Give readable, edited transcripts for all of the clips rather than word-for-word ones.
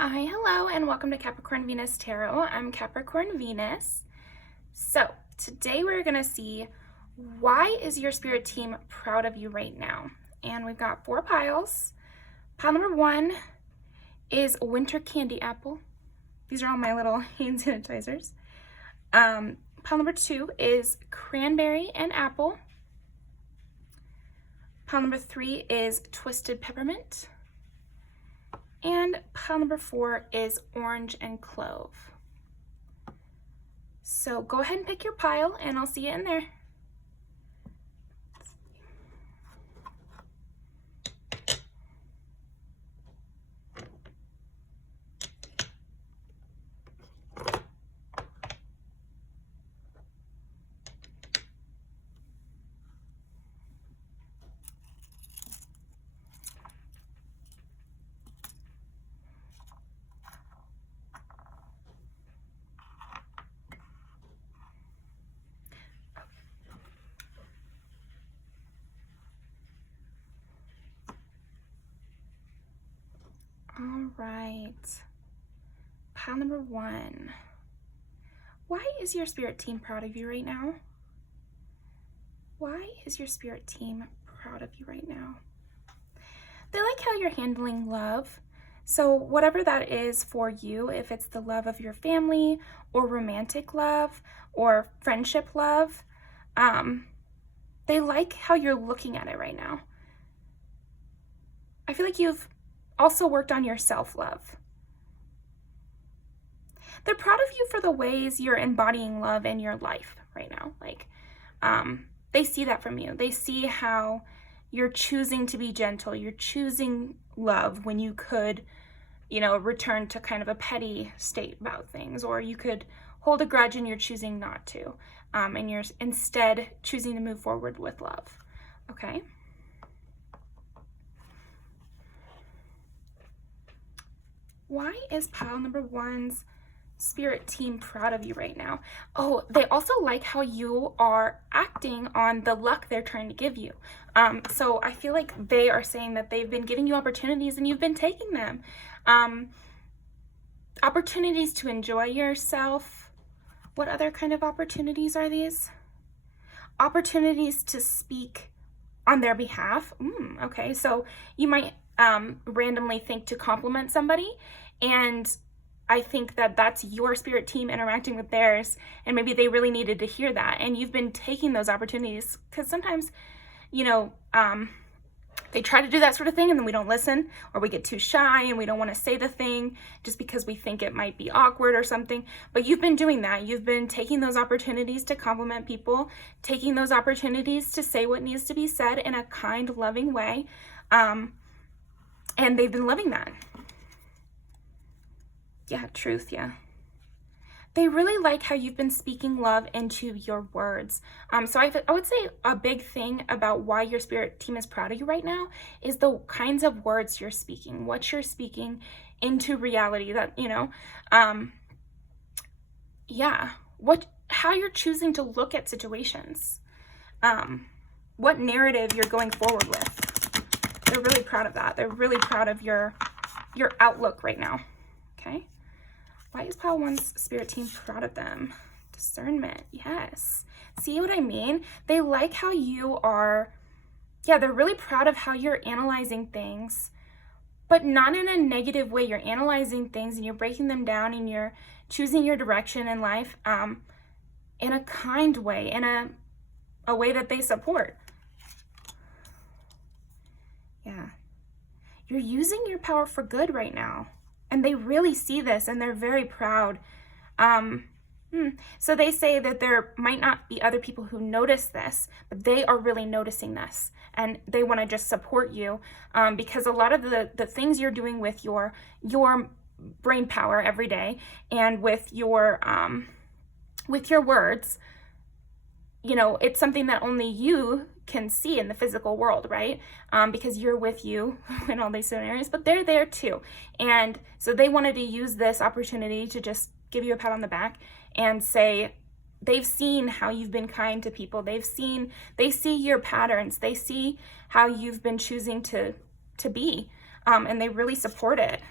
Hi, hello, and welcome to Capricorn Venus Tarot. I'm Capricorn Venus. So today we're going to see, why is your spirit team proud of you right now? And we've got 4 piles. Pile number 1 is winter candy apple. These are all my little hand sanitizers. Pile number 2 is cranberry and apple. Pile number 3 is twisted peppermint. And pile number 4 is orange and clove. So go ahead and pick your pile and I'll see you in there. All right, pile number 1. Why is your spirit team proud of you right now? Why is your spirit team proud of you right now? They like how you're handling love. So whatever that is for you, if it's the love of your family or romantic love or friendship love, they like how you're looking at it right now. I feel like you've also worked on your self-love. They're proud of you for the ways you're embodying love in your life right now. They see that from you. They see how you're choosing to be gentle. You're choosing love when you could, return to kind of a petty state about things, or you could hold a grudge and you're choosing not to. And you're instead choosing to move forward with love. Okay? Why is pile number 1's spirit team proud of you right now? Oh, they also like how you are acting on the luck they're trying to give you. So I feel like they are saying that they've been giving you opportunities and you've been taking them. Opportunities to enjoy yourself. What other kind of opportunities are these? Opportunities to speak on their behalf. Okay, so you might randomly think to compliment somebody, and I think that that's your spirit team interacting with theirs, and maybe they really needed to hear that, and you've been taking those opportunities, because sometimes, they try to do that sort of thing and then we don't listen, or we get too shy and we don't want to say the thing just because we think it might be awkward or something. But you've been doing that. You've been taking those opportunities to compliment people, taking those opportunities to say what needs to be said in a kind, loving way. And they've been loving that. Yeah, truth, yeah. They really like how you've been speaking love into your words. So I would say a big thing about why your spirit team is proud of you right now is the kinds of words you're speaking, what you're speaking into reality, that, how you're choosing to look at situations, what narrative you're going forward with. They're really proud of that. They're really proud of your outlook right now. Okay. Why is pile 1's spirit team proud of them? Discernment. Yes. See what I mean? They like how you are, they're really proud of how you're analyzing things, but not in a negative way. You're analyzing things and you're breaking them down and you're choosing your direction in life in a kind way, in a way that they support. Yeah. You're using your power for good right now. And they really see this and they're very proud. So they say that there might not be other people who notice this, but they are really noticing this. And they want to just support you because a lot of the things you're doing with your brain power every day and with your words, it's something that only you can see in the physical world, right? Because you're with you in all these scenarios, but they're there too. And so they wanted to use this opportunity to just give you a pat on the back and say they've seen how you've been kind to people. They see your patterns. They see how you've been choosing to be, and they really support it.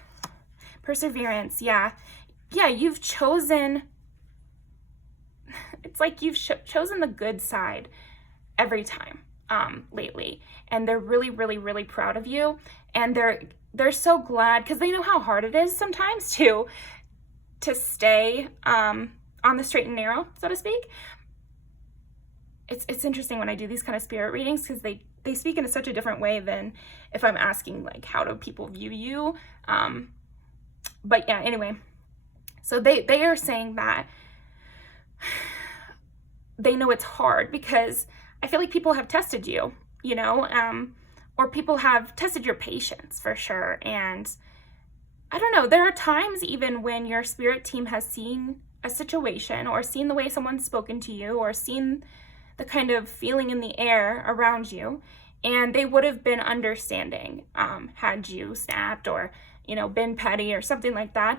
Perseverance, yeah. Yeah, you've chosen, it's like you've chosen the good side every time lately. And they're really, really, really proud of you. And they're so glad, because they know how hard it is sometimes to stay on the straight and narrow, so to speak. It's interesting when I do these kind of spirit readings, because they speak in such a different way than if I'm asking, like, how do people view you? But yeah, anyway, so they are saying that they know it's hard, because I feel like people have tested you, you know, or people have tested your patience for sure. And I don't know, there are times even when your spirit team has seen a situation, or seen the way someone's spoken to you, or seen the kind of feeling in the air around you, and they would have been understanding had you snapped or, you know, been petty or something like that.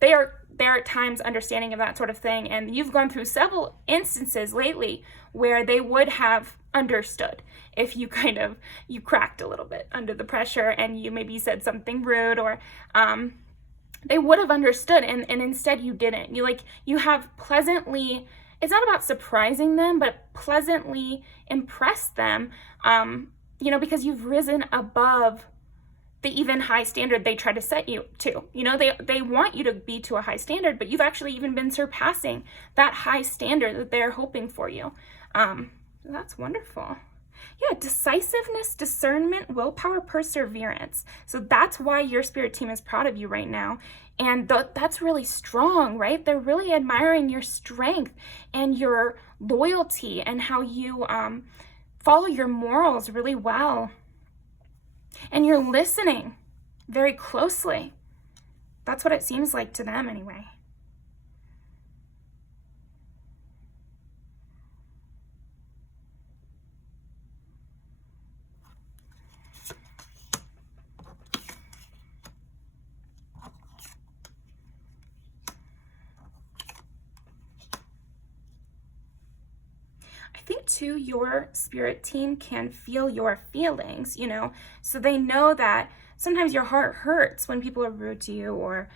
They are at times understanding of that sort of thing, and you've gone through several instances lately where they would have understood if you you cracked a little bit under the pressure and you maybe said something rude, or they would have understood, and instead you didn't. You have pleasantly, it's not about surprising them, but pleasantly impressed them, you know, because you've risen above the even high standard they try to set you to. You know, they want you to be to a high standard, but you've actually even been surpassing that high standard that they're hoping for you. That's wonderful. Yeah, decisiveness, discernment, willpower, perseverance. So that's why your spirit team is proud of you right now. And that's really strong, right? They're really admiring your strength and your loyalty, and how you follow your morals really well. And you're listening very closely. That's what it seems like to them anyway. I think too, your spirit team can feel your feelings, you know, so they know that sometimes your heart hurts when people are rude to you, or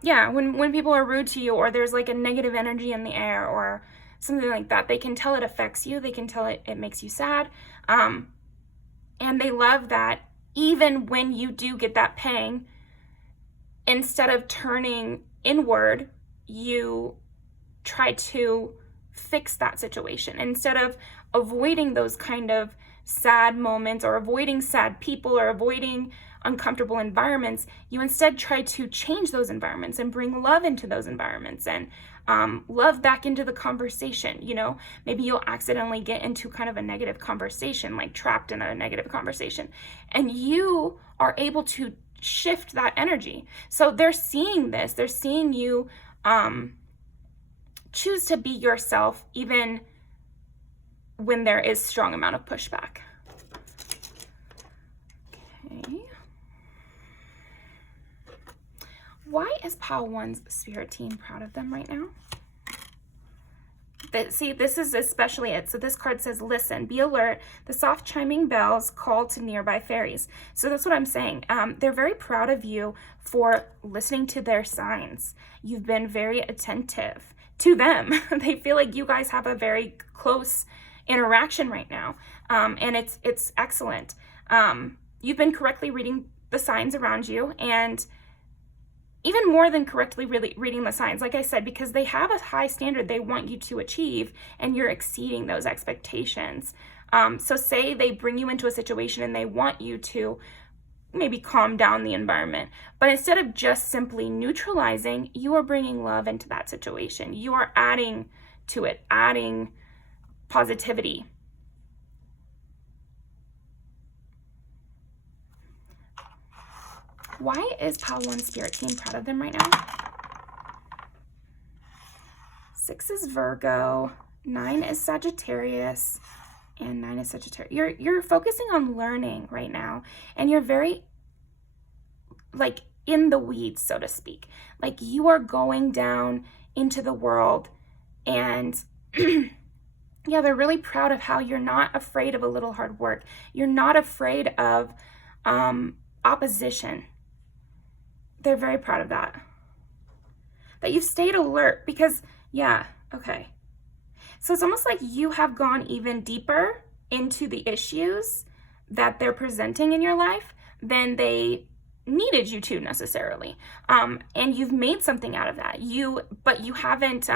yeah, when people are rude to you, or there's like a negative energy in the air or something like that. They can tell it affects you. They can tell it makes you sad. And they love that even when you do get that pang, instead of turning inward, you try to fix that situation. Instead of avoiding those kind of sad moments, or avoiding sad people, or avoiding uncomfortable environments, you instead try to change those environments and bring love into those environments, and love back into the conversation. You know, maybe you'll accidentally get into kind of a negative conversation, like trapped in a negative conversation, and you are able to shift that energy. So they're seeing this, they're seeing you choose to be yourself even when there is strong amount of pushback. Okay. Why is Pile 1's spirit team proud of them right now? See, this is especially it. So this card says, listen, be alert. The soft chiming bells call to nearby fairies. So that's what I'm saying. They're very proud of you for listening to their signs. You've been very attentive to them. They feel like you guys have a very close interaction right now. And it's excellent. You've been correctly reading the signs around you, and even more than correctly really reading the signs, like I said, because they have a high standard they want you to achieve, and you're exceeding those expectations. So say they bring you into a situation and they want you to maybe calm down the environment, but instead of just simply neutralizing, you are bringing love into that situation. You are adding to it, adding positivity. Why is Pile 1 spirit team proud of them right now? 6 is Virgo, 9 is Sagittarius, and 9 is Sagittarius. You're focusing on learning right now, and you're very, like, in the weeds, so to speak. Like, you are going down into the world, and yeah, they're really proud of how you're not afraid of a little hard work. You're not afraid of opposition. They're very proud of that. That you've stayed alert because, yeah, okay. So it's almost like you have gone even deeper into the issues that they're presenting in your life than they needed you to necessarily. And you've made something out of that. But you haven't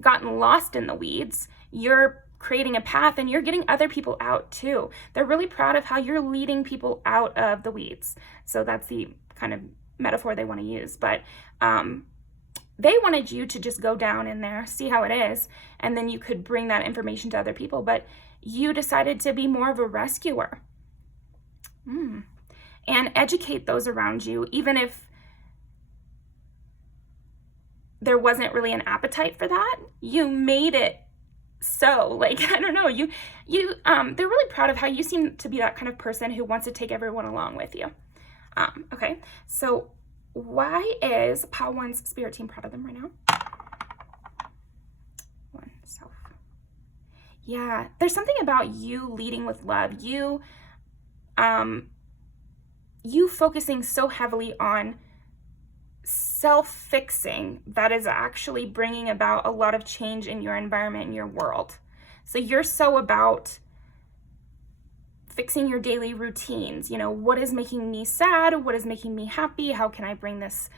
gotten lost in the weeds. You're creating a path and you're getting other people out too. They're really proud of how you're leading people out of the weeds. So that's the kind of metaphor they want to use. But they wanted you to just go down in there, see how it is, and then you could bring that information to other people. But you decided to be more of a rescuer. And educate those around you, even if there wasn't really an appetite for that. You made it so, like, I don't know, they're really proud of how you seem to be that kind of person who wants to take everyone along with you. Okay, so why is Pile 1's spirit team proud of them right now? 1, self. Yeah, there's something about you leading with love. You focusing so heavily on self-fixing that is actually bringing about a lot of change in your environment, in your world. So you're so about fixing your daily routines. You know, what is making me sad? What is making me happy? How can I bring this,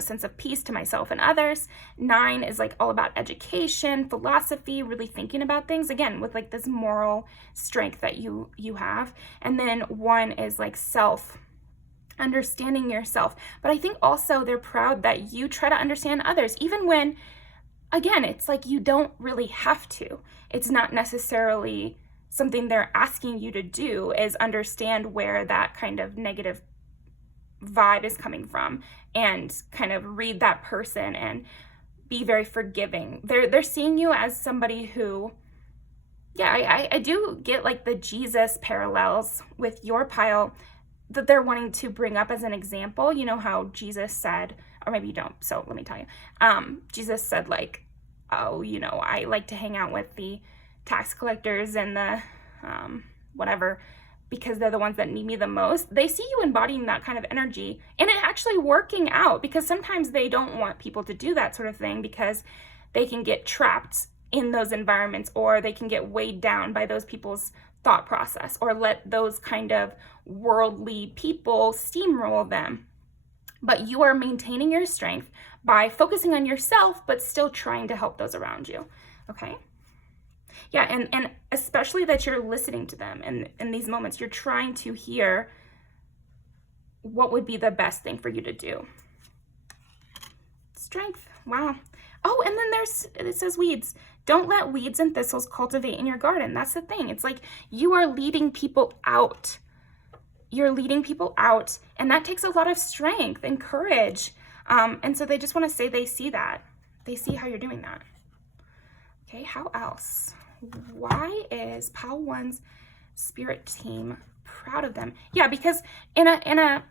sense of peace to myself and others? 9 is like all about education, philosophy, really thinking about things, again, with like this moral strength that you have. And then 1 is like self, understanding yourself. But I think also they're proud that you try to understand others, even when, again, it's like you don't really have to. It's not necessarily something they're asking you to do, is understand where that kind of negative vibe is coming from and kind of read that person and be very forgiving. They're seeing you as somebody who, yeah, I do get like the Jesus parallels with your pile that they're wanting to bring up as an example. You know how Jesus said, or maybe you don't, so let me tell you. Jesus said like, oh, I like to hang out with the tax collectors and the whatever, because they're the ones that need me the most. They see you embodying that kind of energy and it actually working out, because sometimes they don't want people to do that sort of thing because they can get trapped in those environments, or they can get weighed down by those people's thought process, or let those kind of worldly people steamroll them. But you are maintaining your strength by focusing on yourself, but still trying to help those around you. Okay? Yeah, and especially that you're listening to them in these moments. You're trying to hear what would be the best thing for you to do. Strength. Wow. Oh, and then it says weeds. Don't let weeds and thistles cultivate in your garden. That's the thing. It's like you are leading people out. You're leading people out, and that takes a lot of strength and courage. And so they just want to say they see that. They see how you're doing that. Okay, how else? Why is Pile 1's spirit team proud of them? Yeah, because in a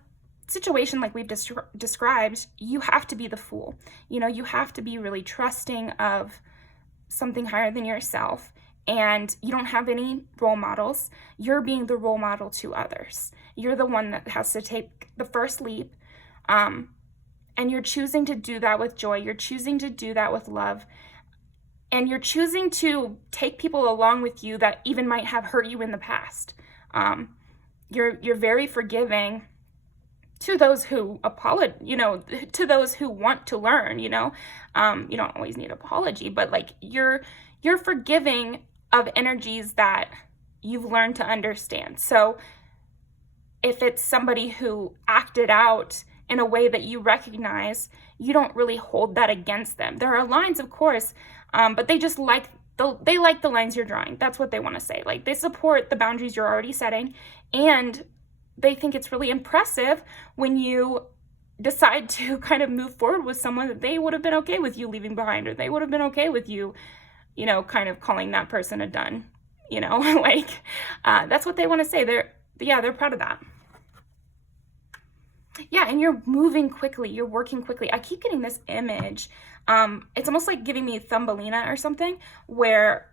situation like we've described, you have to be the fool. You have to be really trusting of something higher than yourself, and you don't have any role models. You're being the role model to others. You're the one that has to take the first leap, and you're choosing to do that with joy. You're choosing to do that with love, and you're choosing to take people along with you that even might have hurt you in the past. You're very forgiving to those who to those who want to learn. You don't always need apology, but like you're forgiving of energies that you've learned to understand. So if it's somebody who acted out in a way that you recognize, you don't really hold that against them. There are lines, of course, but they just like the lines you're drawing. That's what they want to say. Like, they support the boundaries you're already setting, and they think it's really impressive when you decide to kind of move forward with someone that they would have been okay with you leaving behind, or they would have been okay with you, kind of calling that person a done, that's what they want to say. They're proud of that. Yeah, and you're moving quickly. You're working quickly. I keep getting this image. It's almost like giving me Thumbelina or something, where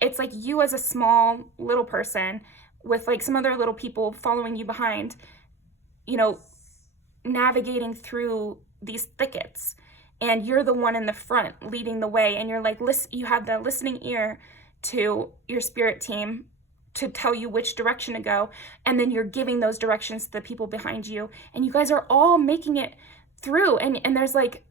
it's like you as a small little person with like some other little people following you behind, you know, navigating through these thickets, and you're the one in the front leading the way, and you're like, you have the listening ear to your spirit team to tell you which direction to go, and then you're giving those directions to the people behind you, and you guys are all making it through, and there's like,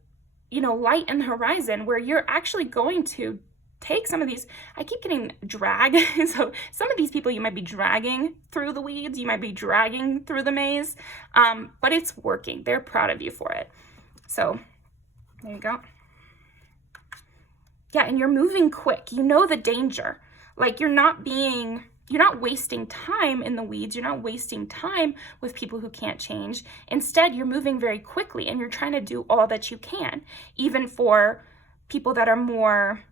you know, light in the horizon where you're actually going to take some of these, I keep getting drag, so some of these people you might be dragging through the weeds, you might be dragging through the maze, but it's working. They're proud of you for it. So there you go. Yeah, and you're moving quick. You know the danger. Like you're not wasting time in the weeds. You're not wasting time with people who can't change. Instead, you're moving very quickly, and you're trying to do all that you can, even for people that are more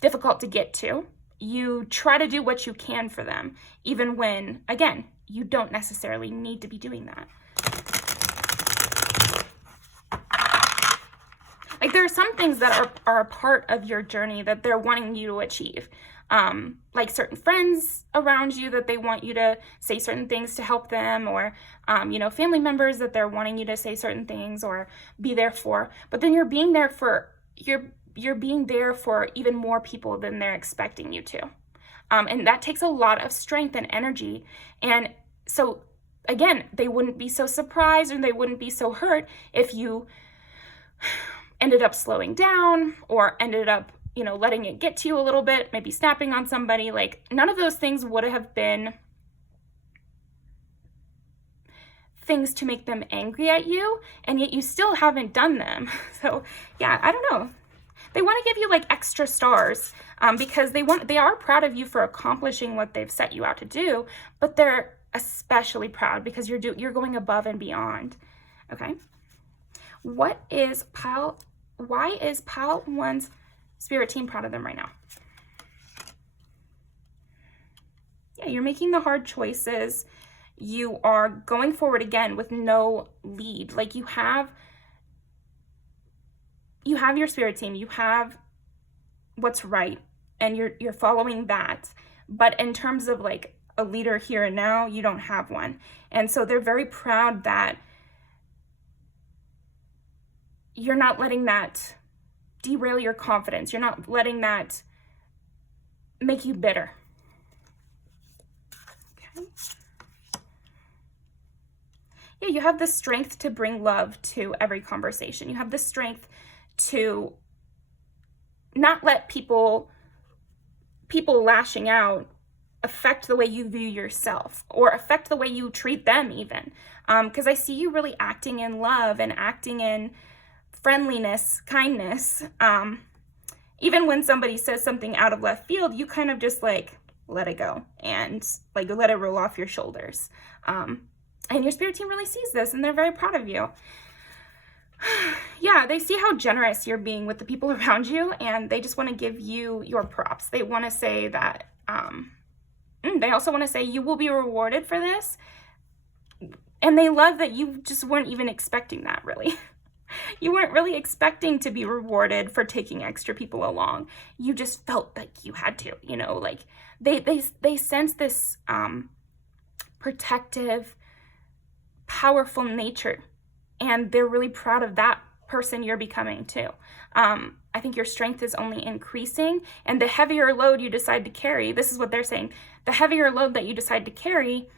difficult to get to. You try to do what you can for them, even when, again, you don't necessarily need to be doing that. Like there are some things that are a part of your journey that they're wanting you to achieve. Like certain friends around you that they want you to say certain things to help them, or, you know, family members that they're wanting you to say certain things or be there for. But then you're being there for, you're being there for even more people than they're expecting you to. And that takes a lot of strength and energy. And so again, they wouldn't be so surprised and they wouldn't be so hurt if you ended up slowing down or ended up, you know, letting it get to you a little bit, maybe snapping on somebody. Like none of those things would have been things to make them angry at you, and yet you still haven't done them. So yeah, I don't know. They want to give you like extra stars because they are proud of you for accomplishing what they've set you out to do, but they're especially proud because you're going above and beyond. Okay. Why is Pile 1's spirit team proud of them right now? Yeah, you're making the hard choices. You are going forward again with no lead. Like you have your spirit team, you have what's right, and you're following that. But in terms of like a leader here and now, you don't have one. And so they're very proud that you're not letting that derail your confidence. You're not letting that make you bitter. Okay. Yeah, you have the strength to bring love to every conversation. You have the strength to not let people lashing out affect the way you view yourself or affect the way you treat them even. Because I see you really acting in love and acting in friendliness, kindness. Even when somebody says something out of left field, you kind of just like let it go and like let it roll off your shoulders. And your spirit team really sees this and they're very proud of you. Yeah, they see how generous you're being with the people around you, and they just want to give you your props. They want to say that, they also want to say you will be rewarded for this. And they love that you just weren't even expecting that, really. You weren't really expecting to be rewarded for taking extra people along. You just felt like you had to, you know, like they sense this protective, powerful nature, and they're really proud of that person you're becoming too. I think your strength is only increasing, and the heavier load you decide to carry, this is what they're saying, the heavier load that you decide to carry,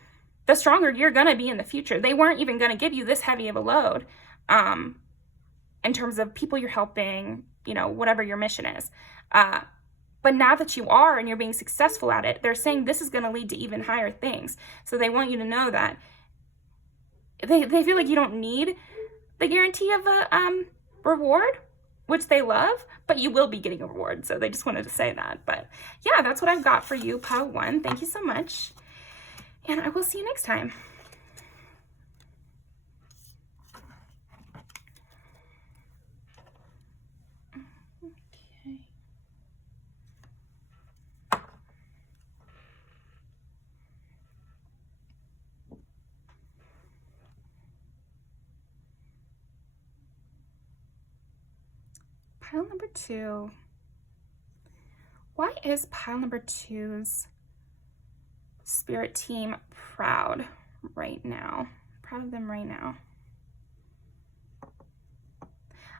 the stronger you're going to be in the future. They weren't even going to give you this heavy of a load in terms of people you're helping, you know, whatever your mission is. But now that you are and you're being successful at it, they're saying this is going to lead to even higher things. So they want you to know that they feel like you don't need the guarantee of a reward, which they love, but you will be getting a reward. So they just wanted to say that. But yeah, that's what I've got for you, Pile 1. Thank you so much. And I will see you next time. Pile number 2. Why is pile number 2's Spirit team proud right now? Proud of them right now.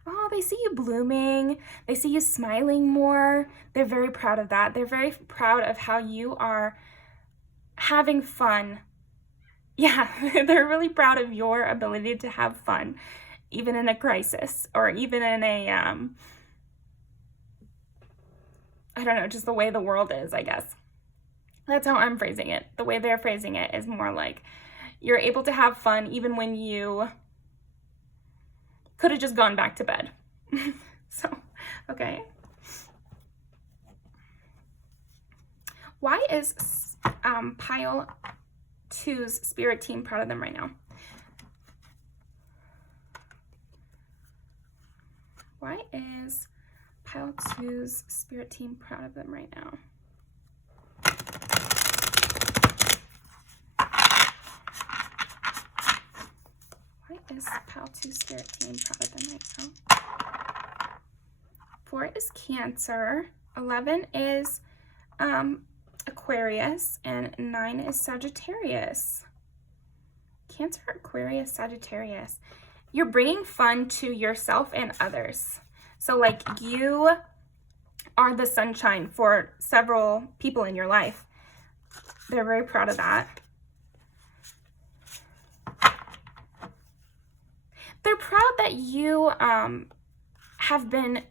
Oh, they see you blooming. They see you smiling more. They're very proud of that. They're very proud of how you are having fun. Yeah, they're really proud of your ability to have fun, even in a crisis, or even in a, I don't know, just the way the world is, I guess. That's how I'm phrasing it. The way they're phrasing it is more like you're able to have fun even when you could have just gone back to bed. So, okay. Why is pile 2's spirit team proud of them right now? Why is pile 2's spirit team proud of them right now? Why is pile 2's spirit team proud of them right now? 4 is Cancer, 11 is Aquarius, and 9 is Sagittarius. Cancer, Aquarius, Sagittarius. You're bringing fun to yourself and others. So like you are the sunshine for several people in your life. They're very proud of that. They're proud that you have been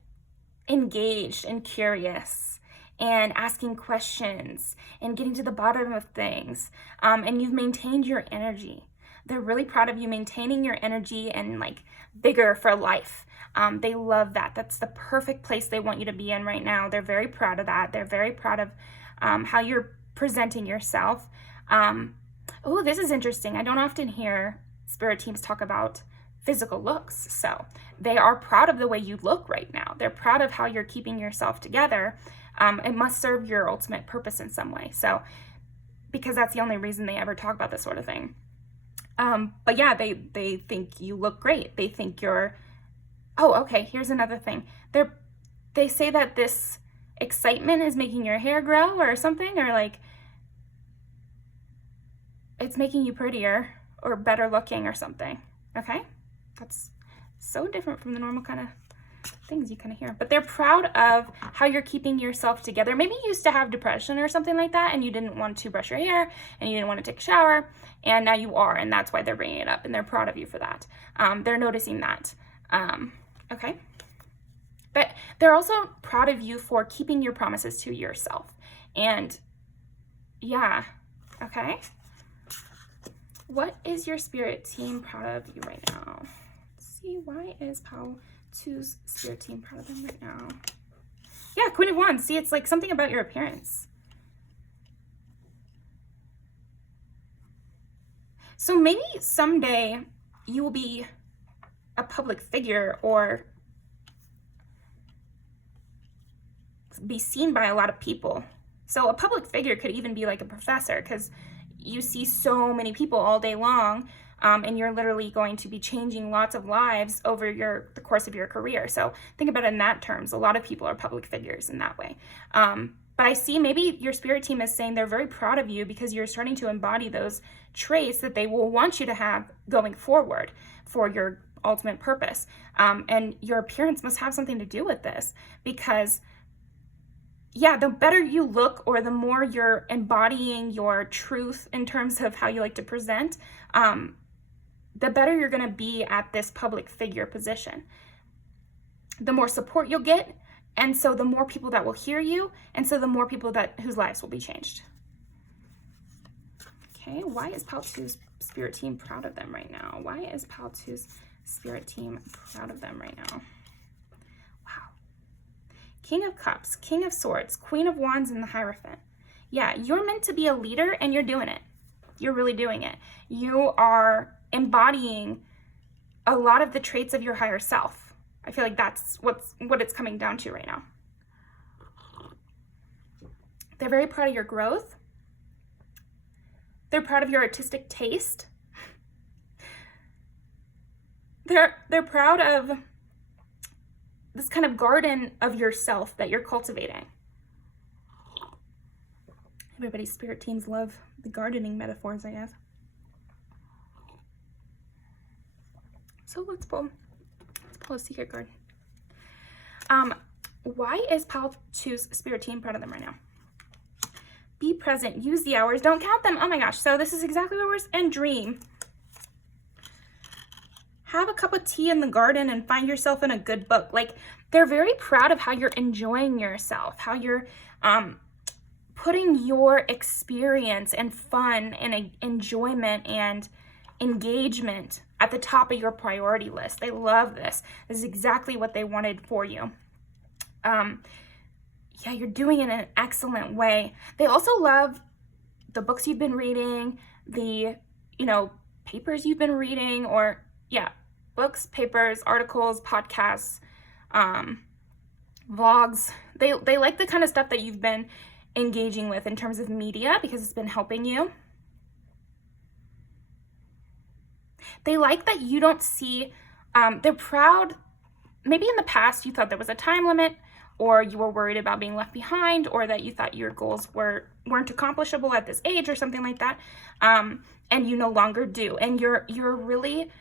engaged and curious and asking questions and getting to the bottom of things, and you've maintained your energy. They're really proud of you maintaining your energy and like vigor for life. They love that. That's the perfect place they want you to be in right now. They're very proud of that. They're very proud of how you're presenting yourself. Oh, this is interesting. I don't often hear spirit teams talk about physical looks. So they are proud of the way you look right now. They're proud of how you're keeping yourself together. It must serve your ultimate purpose in some way. So, because that's the only reason they ever talk about this sort of thing. But yeah, they think you look great. They think you're, oh, okay, here's another thing. They say that this excitement is making your hair grow or something, or like it's making you prettier or better looking or something. Okay? That's so different from the normal kind of things you kind of hear. But they're proud of how you're keeping yourself together. Maybe you used to have depression or something like that, and you didn't want to brush your hair, and you didn't want to take a shower, and now you are, and that's why they're bringing it up, and they're proud of you for that. They're noticing that. Okay? But they're also proud of you for keeping your promises to yourself. And yeah, okay? What is your spirit team proud of you right now? Let's see, why is pile 2's spirit team proud of them right now? Yeah, Queen of Wands. See, it's like something about your appearance. So maybe someday you will be a public figure or be seen by a lot of people. So a public figure could even be like a professor, because you see so many people all day long, and you're literally going to be changing lots of lives over the course of your career. So think about it in that terms. A lot of people are public figures in that way. But I see maybe your spirit team is saying they're very proud of you because you're starting to embody those traits that they will want you to have going forward for your ultimate purpose. And your appearance must have something to do with this, because yeah, the better you look, or the more you're embodying your truth in terms of how you like to present, the better you're going to be at this public figure position. The more support you'll get, and so the more people that will hear you, and so the more people whose lives will be changed. Okay, why is pile 2's spirit team proud of them right now? Why is pile 2's spirit team proud of them right now? King of Cups, King of Swords, Queen of Wands, and the Hierophant. Yeah, you're meant to be a leader, and you're doing it. You're really doing it. You are embodying a lot of the traits of your higher self. I feel like that's what it's coming down to right now. They're very proud of your growth. They're proud of your artistic taste. They're proud of this kind of garden of yourself that you're cultivating. Everybody's spirit teams love the gardening metaphors, I guess. So let's pull a secret card. Why is Pile 2's spirit team proud of them right now? Be present, use the hours, don't count them. Oh my gosh, so this is exactly what we're, and dream. Have a cup of tea in the garden and find yourself in a good book. Like, they're very proud of how you're enjoying yourself, how you're putting your experience and fun and enjoyment and engagement at the top of your priority list. They love this. This is exactly what they wanted for you. Yeah, you're doing it in an excellent way. They also love the books you've been reading, the, papers you've been reading, or yeah, books, papers, articles, podcasts, vlogs. They like the kind of stuff that you've been engaging with in terms of media because it's been helping you. They like that you don't see, they're proud. Maybe in the past you thought there was a time limit, or you were worried about being left behind, or that you thought your goals weren't accomplishable at this age or something like that, and you no longer do. And you're really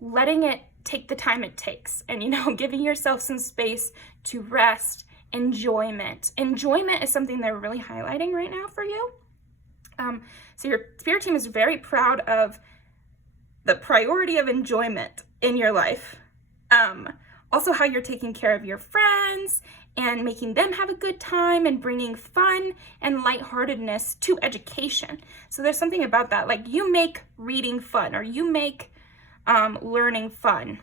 letting it take the time it takes, and giving yourself some space to rest, enjoyment. Enjoyment is something they're really highlighting right now for you. So your spirit team is very proud of the priority of enjoyment in your life. Also how you're taking care of your friends and making them have a good time and bringing fun and lightheartedness to education. So there's something about that. Like, you make reading fun, or you make learning fun.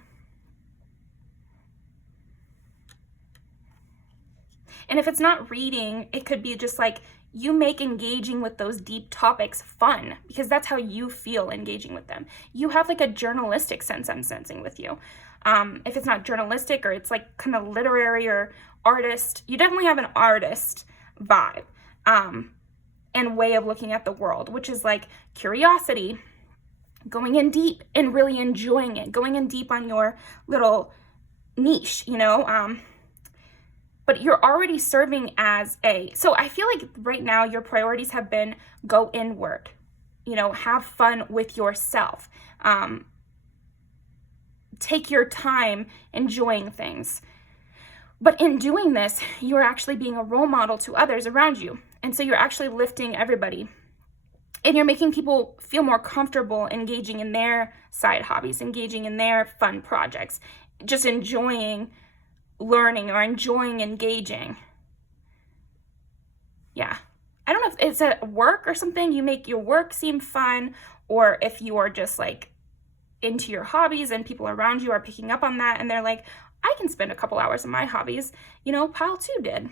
And if it's not reading, it could be just like you make engaging with those deep topics fun, because that's how you feel engaging with them. You have like a journalistic sense, I'm sensing with you. If it's not journalistic, or it's like kind of literary or artist, you definitely have an artist vibe and way of looking at the world, which is like curiosity, going in deep and really enjoying it, going in deep on your little niche, but you're already serving as so I feel like right now your priorities have been go inward, have fun with yourself, take your time enjoying things. But in doing this, you're actually being a role model to others around you. And so you're actually lifting everybody. And you're making people feel more comfortable engaging in their side hobbies, engaging in their fun projects, just enjoying learning or enjoying engaging. Yeah. I don't know if it's at work or something, you make your work seem fun, or if you are just like into your hobbies and people around you are picking up on that and they're like, I can spend a couple hours on my hobbies, Pile 2 did.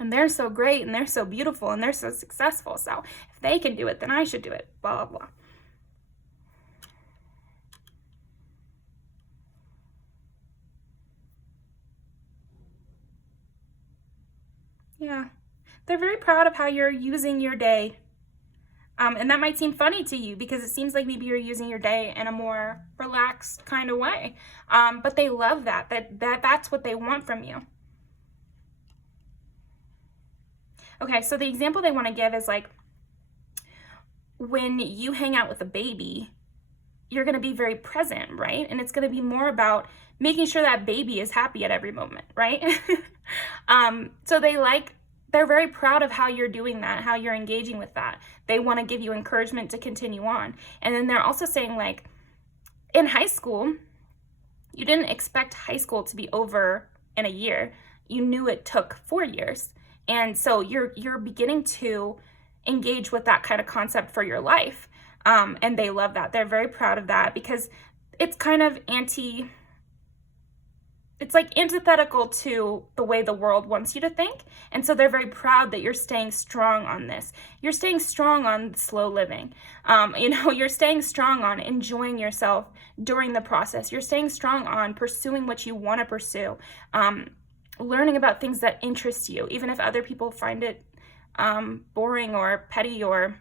And they're so great and they're so beautiful and they're so successful. So if they can do it, then I should do it, blah, blah, blah. Yeah, they're very proud of how you're using your day. And that might seem funny to you because it seems like maybe you're using your day in a more relaxed kind of way. But they love that's what they want from you. Okay, so the example they want to give is like, when you hang out with a baby, you're going to be very present, right? And it's going to be more about making sure that baby is happy at every moment, right? So they're very proud of how you're doing that, how you're engaging with that. They want to give you encouragement to continue on. And then they're also saying, like, in high school, you didn't expect high school to be over in a year. You knew it took 4 years. And so you're beginning to engage with that kind of concept for your life. And they love that. They're very proud of that because it's kind of it's like antithetical to the way the world wants you to think. And so they're very proud that you're staying strong on this. You're staying strong on slow living. You're staying strong on enjoying yourself during the process. You're staying strong on pursuing what you want to pursue. Learning about things that interest you, even if other people find it boring or petty or,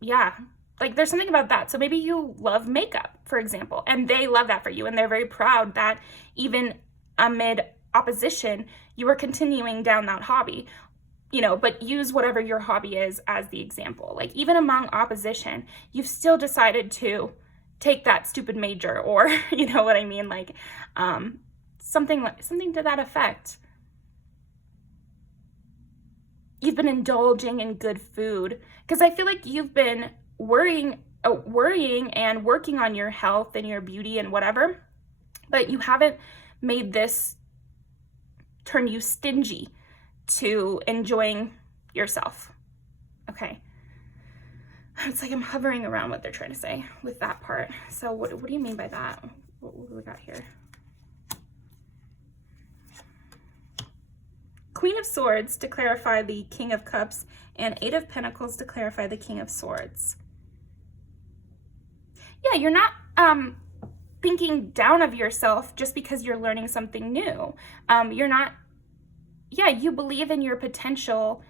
yeah. Like, there's something about that. So maybe you love makeup, for example, and they love that for you. And they're very proud that even amid opposition, you are continuing down that hobby. you know, but use whatever your hobby is as the example. Like even among opposition, you've still decided to take that stupid major, or you know what I mean, like something to that effect. You've been indulging in good food, because I feel like you've been worrying and working on your health and your beauty and whatever, but you haven't made this turn you stingy to enjoying yourself. Okay. It's like I'm hovering around what they're trying to say with that part. So what do you mean by that? What do we got here? Queen of Swords to clarify the King of Cups, and Eight of Pentacles to clarify the King of Swords. Yeah, you're not thinking down of yourself just because you're learning something new. You're not, yeah, you believe in your potential,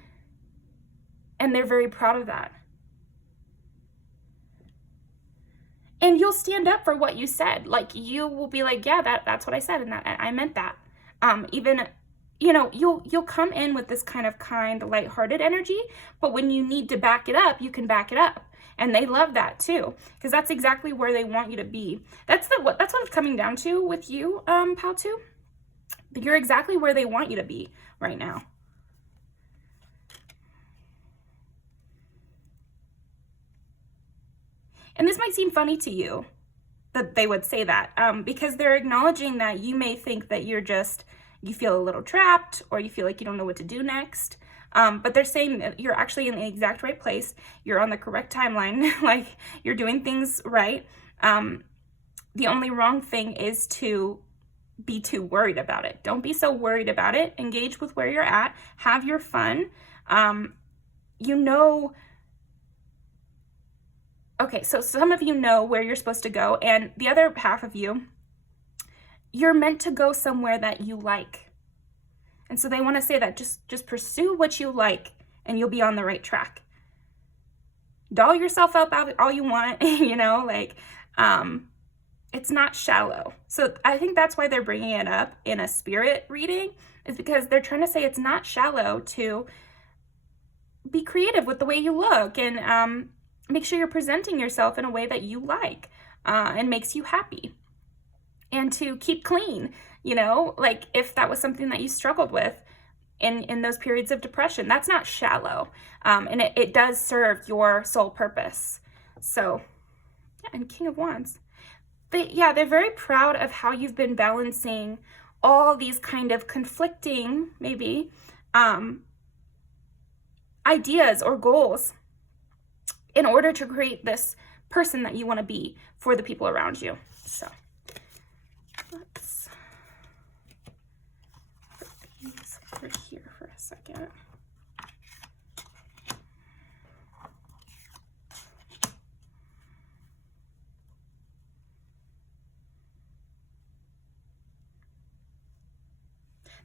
and they're very proud of that. And you'll stand up for what you said. Like you will be like, yeah, that's what I said, and that I meant that. Even, you know, you'll come in with this kind of kind, lighthearted energy, but when you need to back it up, you can back it up. And they love that too, because that's exactly where they want you to be. That's what it's coming down to with you, pal two. You're exactly where they want you to be right now. And this might seem funny to you that they would say that, because they're acknowledging that you may think that you feel a little trapped, or you feel like you don't know what to do next. But they're saying that you're actually in the exact right place. You're on the correct timeline. Like you're doing things right. The only wrong thing is to be too worried about it. Don't be so worried about it. Engage with where you're at. Have your fun. You know, okay, so some of you know where you're supposed to go, and the other half of you, you're meant to go somewhere that you like. And so they want to say that just pursue what you like, and you'll be on the right track. Doll yourself up all you want, you know, like, it's not shallow. So I think that's why they're bringing it up in a spirit reading, is because they're trying to say it's not shallow to be creative with the way you look, and make sure you're presenting yourself in a way that you like, and makes you happy. And to keep clean, you know, like if that was something that you struggled with in those periods of depression, that's not shallow. And it does serve your soul purpose. So, yeah, and King of Wands. They're very proud of how you've been balancing all these kind of conflicting, maybe, ideas or goals in order to create this person that you want to be for the people around you. So let's put these over here for a second.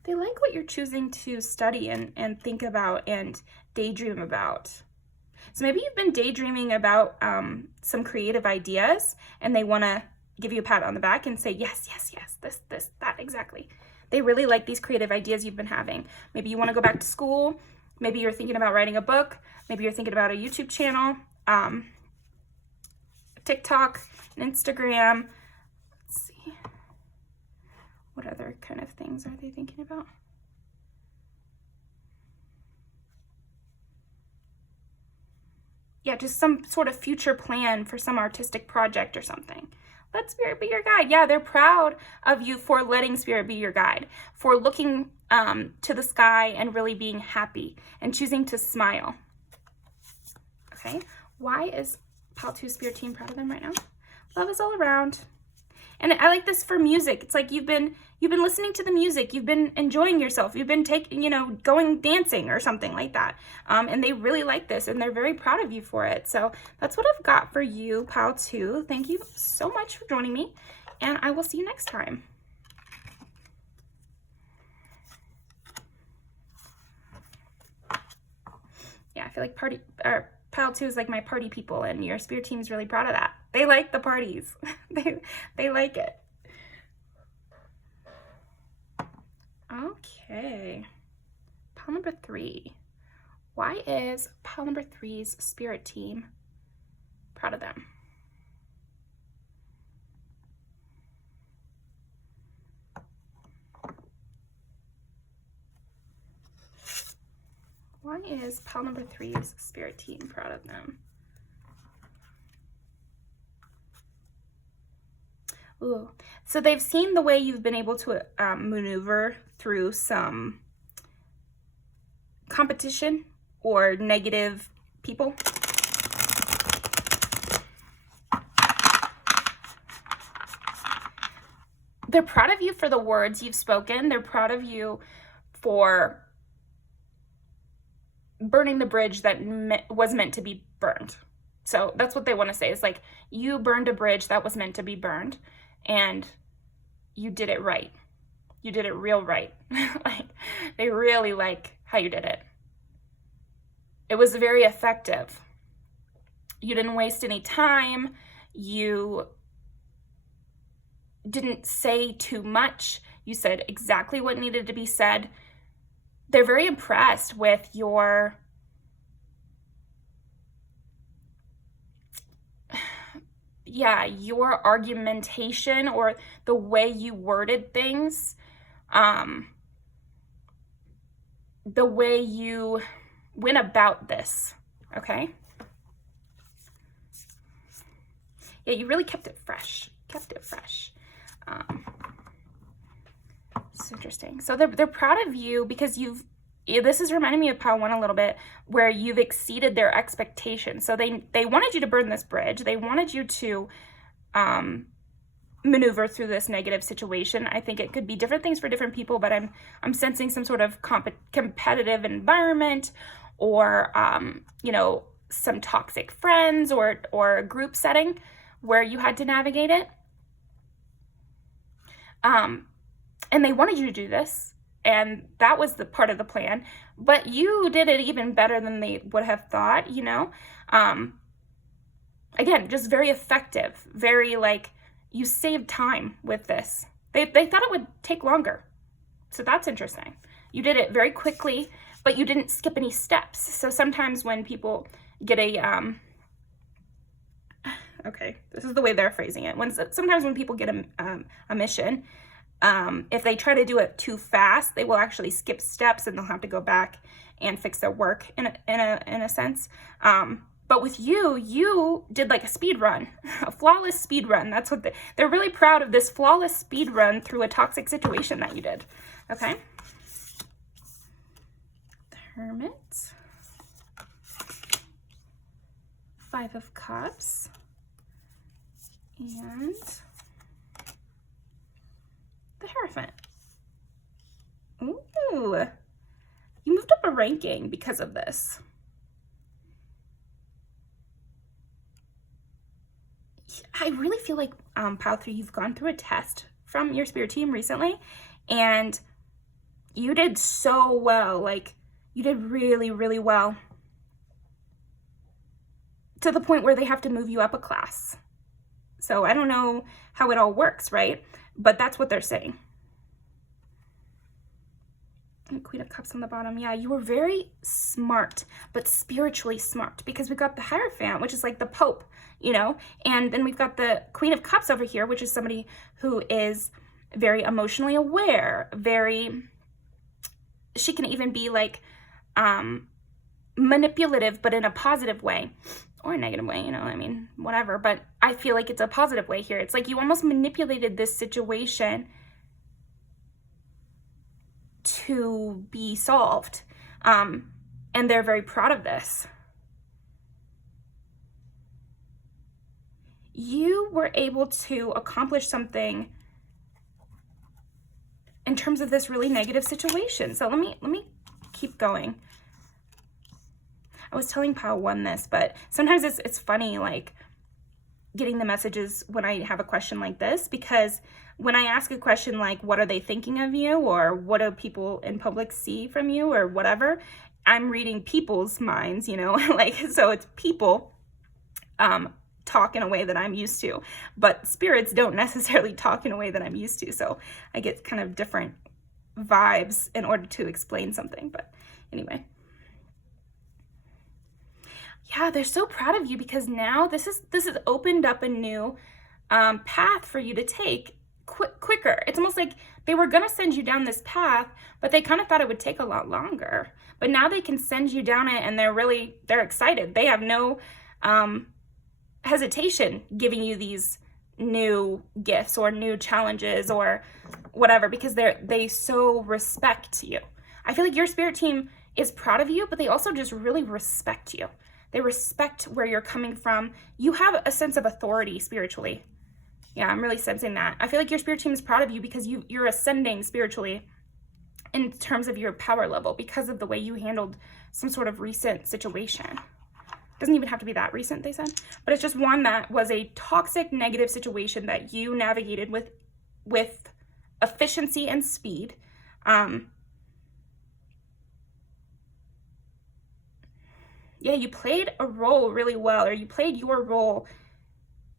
They like what you're choosing to study and think about and daydream about. So maybe you've been daydreaming about some creative ideas, and they want to give you a pat on the back and say, yes, this, that, exactly. They really like these creative ideas you've been having. Maybe you want to go back to school. Maybe you're thinking about writing a book. Maybe you're thinking about a YouTube channel, TikTok, Instagram. Let's see. What other kind of things are they thinking about? Yeah, just some sort of future plan for some artistic project or something. Let Spirit be your guide. Yeah, they're proud of you for letting Spirit be your guide, for looking to the sky and really being happy and choosing to smile. Okay, why is Pal 2 Spirit Team proud of them right now? Love is all around. And I like this for music. It's like you've been listening to the music, you've been enjoying yourself, you've been going dancing or something like that. And they really like this, and they're very proud of you for it. So that's what I've got for you, Pal 2. Thank you so much for joining me, and I will see you next time. Yeah, I feel like Pal 2 is like my party people, and your Spirit Team is really proud of that. They like the parties. they like it. Okay. Pile number 3. Why is pile number 3's spirit team proud of them? Why is pile number 3's spirit team proud of them? Ooh. So they've seen the way you've been able to maneuver through some competition or negative people. They're proud of you for the words you've spoken. They're proud of you for burning the bridge that was meant to be burned. So that's what they want to say. It's like, you burned a bridge that was meant to be burned, and you did it right. You did it real right. Like, they really like how you did it. It was very effective. You didn't waste any time. You didn't say too much. You said exactly what needed to be said. They're very impressed with your your argumentation, or the way you worded things, the way you went about this, okay? Yeah, you really kept it fresh. It's interesting. So they're proud of you because this is reminding me of pile 1 a little bit, where you've exceeded their expectations. So they wanted you to burn this bridge. They wanted you to maneuver through this negative situation. I think it could be different things for different people, but I'm sensing some sort of competitive environment, or some toxic friends, or a group setting where you had to navigate it. And they wanted you to do this, and that was the part of the plan, but you did it even better than they would have thought, Again, just very effective, very, like, you saved time with this. They thought it would take longer. So that's interesting. You did it very quickly, but you didn't skip any steps. So sometimes when people get okay, this is the way they're phrasing it. Sometimes when people get a mission, if they try to do it too fast, they will actually skip steps, and they'll have to go back and fix their work in a sense. But with you did like a speed run, a flawless speed run. That's what they're really proud of, this flawless speed run through a toxic situation that you did. Okay. The Hermit. 5 of Cups. And the Hierophant. Ooh, you moved up a ranking because of this. I really feel like, pile 3, you've gone through a test from your spirit team recently, and you did so well. Like, you did really, really well, to the point where they have to move you up a class. So I don't know how it all works, right? But that's what they're saying. And Queen of Cups on the bottom. Yeah, you were very smart, but spiritually smart, because we've got the Hierophant, which is like the Pope, and then we've got the Queen of Cups over here, which is somebody who is very emotionally aware, she can even be like manipulative, but in a positive way. Or a negative way, whatever. But I feel like it's a positive way here. It's like you almost manipulated this situation to be solved. And they're very proud of this. You were able to accomplish something in terms of this really negative situation. So let me keep going. I was telling pile 1 this, but sometimes it's funny, like, getting the messages when I have a question like this, because when I ask a question like, what are they thinking of you, or what do people in public see from you, or whatever, I'm reading people's minds, like, so it's people talk in a way that I'm used to, but spirits don't necessarily talk in a way that I'm used to, so I get kind of different vibes in order to explain something. But anyway. yeah, they're so proud of you because now this has opened up a new path for you to take quicker. It's almost like they were going to send you down this path, but they kind of thought it would take a lot longer. But now they can send you down it, and they're excited. They have no hesitation giving you these new gifts or new challenges or whatever, because they so respect you. I feel like your spirit team is proud of you, but they also just really respect you. They respect where you're coming from. You have a sense of authority spiritually. Yeah, I'm really sensing that. I feel like your spirit team is proud of you because you're ascending spiritually in terms of your power level because of the way you handled some sort of recent situation. Doesn't even have to be that recent, they said, but it's just one that was a toxic, negative situation that you navigated with efficiency and speed. Yeah, you played a role really well, or you played your role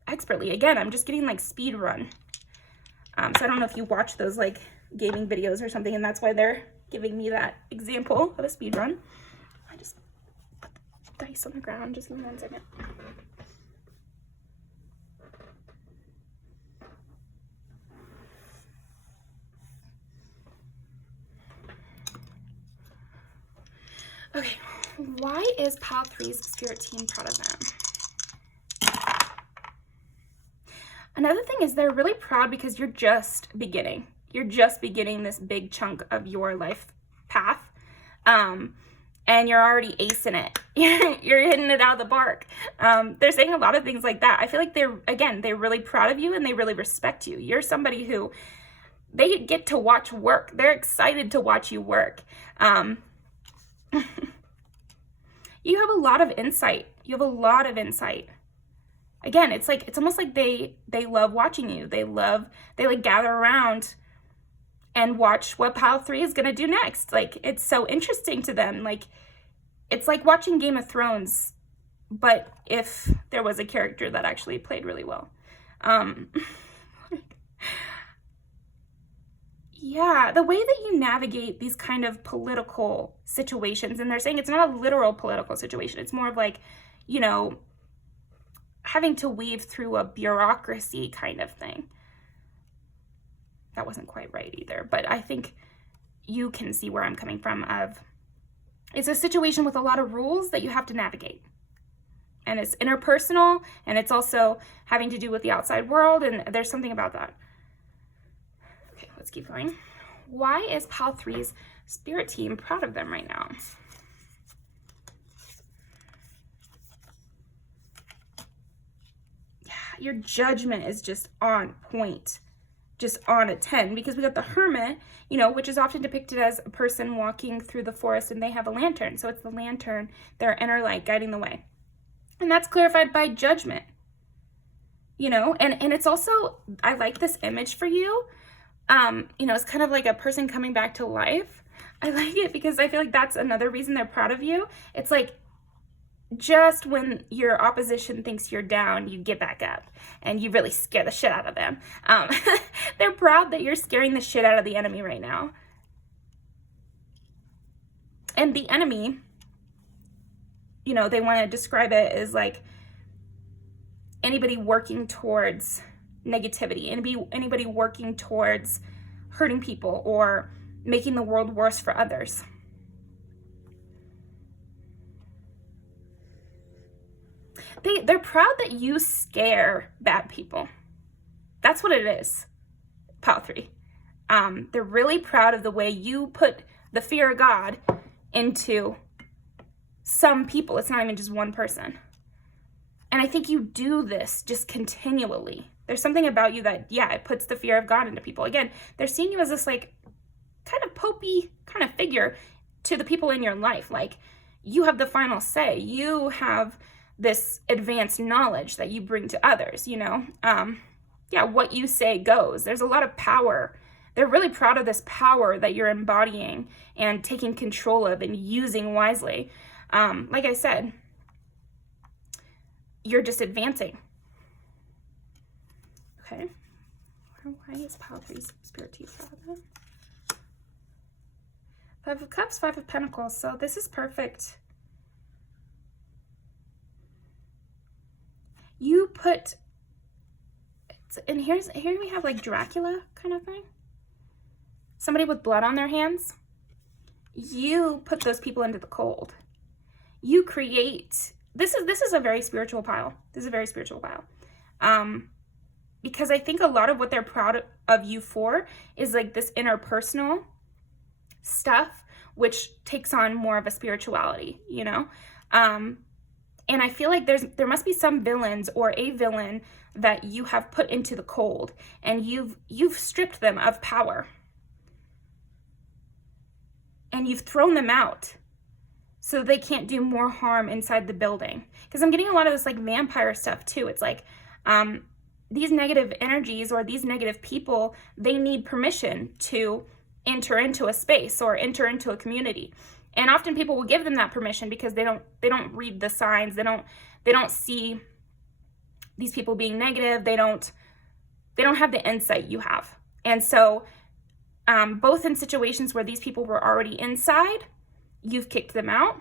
expertly. Again, I'm just getting like speed run. So I don't know if you watch those like gaming videos or something, and that's why they're giving me that example of a speed run. I just put the dice on the ground. Just give me 1 second. Okay, why is Pile 3's spirit team proud of them? Another thing is they're really proud because you're just beginning. You're just beginning this big chunk of your life path. And you're already acing it. You're hitting it out of the park. They're saying a lot of things like that. I feel like they're really proud of you and they really respect you. You're somebody who they get to watch work. They're excited to watch you work. You have a lot of insight. You have a lot of insight. Again, it's almost like they love watching you. They like gather around and watch what Pile 3 is going to do next. Like, it's so interesting to them. Like, it's like watching Game of Thrones, but if there was a character that actually played really well. Yeah, the way that you navigate these kind of political situations, and they're saying it's not a literal political situation. It's more of like, you know, having to weave through a bureaucracy kind of thing. That wasn't quite right either, but I think you can see where I'm coming from. It's a situation with a lot of rules that you have to navigate. And it's interpersonal, and it's also having to do with the outside world, and there's something about that. Okay, let's keep going. Why is Pile 3's spirit team proud of them right now? Yeah, your judgment is just on point, just on a 10, because we got the Hermit, you know, which is often depicted as a person walking through the forest and they have a lantern. So it's the lantern, their inner light guiding the way. And that's clarified by judgment, you know, and it's also, I like this image for you. You know, it's kind of like a person coming back to life. I like it because I feel like that's another reason they're proud of you. It's like just when your opposition thinks you're down, you get back up and you really scare the shit out of them. They're proud that you're scaring the shit out of the enemy right now. And the enemy, you know, they want to describe it as like anybody working towards negativity, anybody working towards hurting people or making the world worse for others. They're proud that you scare bad people. That's what it is, Pile 3. They're really proud of the way you put the fear of God into some people. It's not even just one person. And I think you do this just continually. There's something about you that, yeah, it puts the fear of God into people. Again, they're seeing you as this like kind of popey kind of figure to the people in your life. Like, you have the final say. You have this advanced knowledge that you bring to others, you know? Yeah, what you say goes. There's a lot of power. They're really proud of this power that you're embodying and taking control of and using wisely. Like I said, you're just advancing. Okay. Why is Pile 3's spirit team proud of them? 5 of Cups, 5 of Pentacles. So this is perfect. You put, and here we have like Dracula kind of thing. Somebody with blood on their hands. You put those people into the cold. You create, this is a very spiritual pile. This is a very spiritual pile. Because I think a lot of what they're proud of you for is like this interpersonal stuff, which takes on more of a spirituality, you know? And I feel like there must be some villains or a villain that you have put into the cold, and you've stripped them of power. And you've thrown them out so they can't do more harm inside the building. Because I'm getting a lot of this like vampire stuff too. It's like these negative energies or these negative people, they need permission to enter into a space or enter into a community. And often people will give them that permission because they don't read the signs. They don't see these people being negative. They don't have the insight you have. And so both in situations where these people were already inside, you've kicked them out.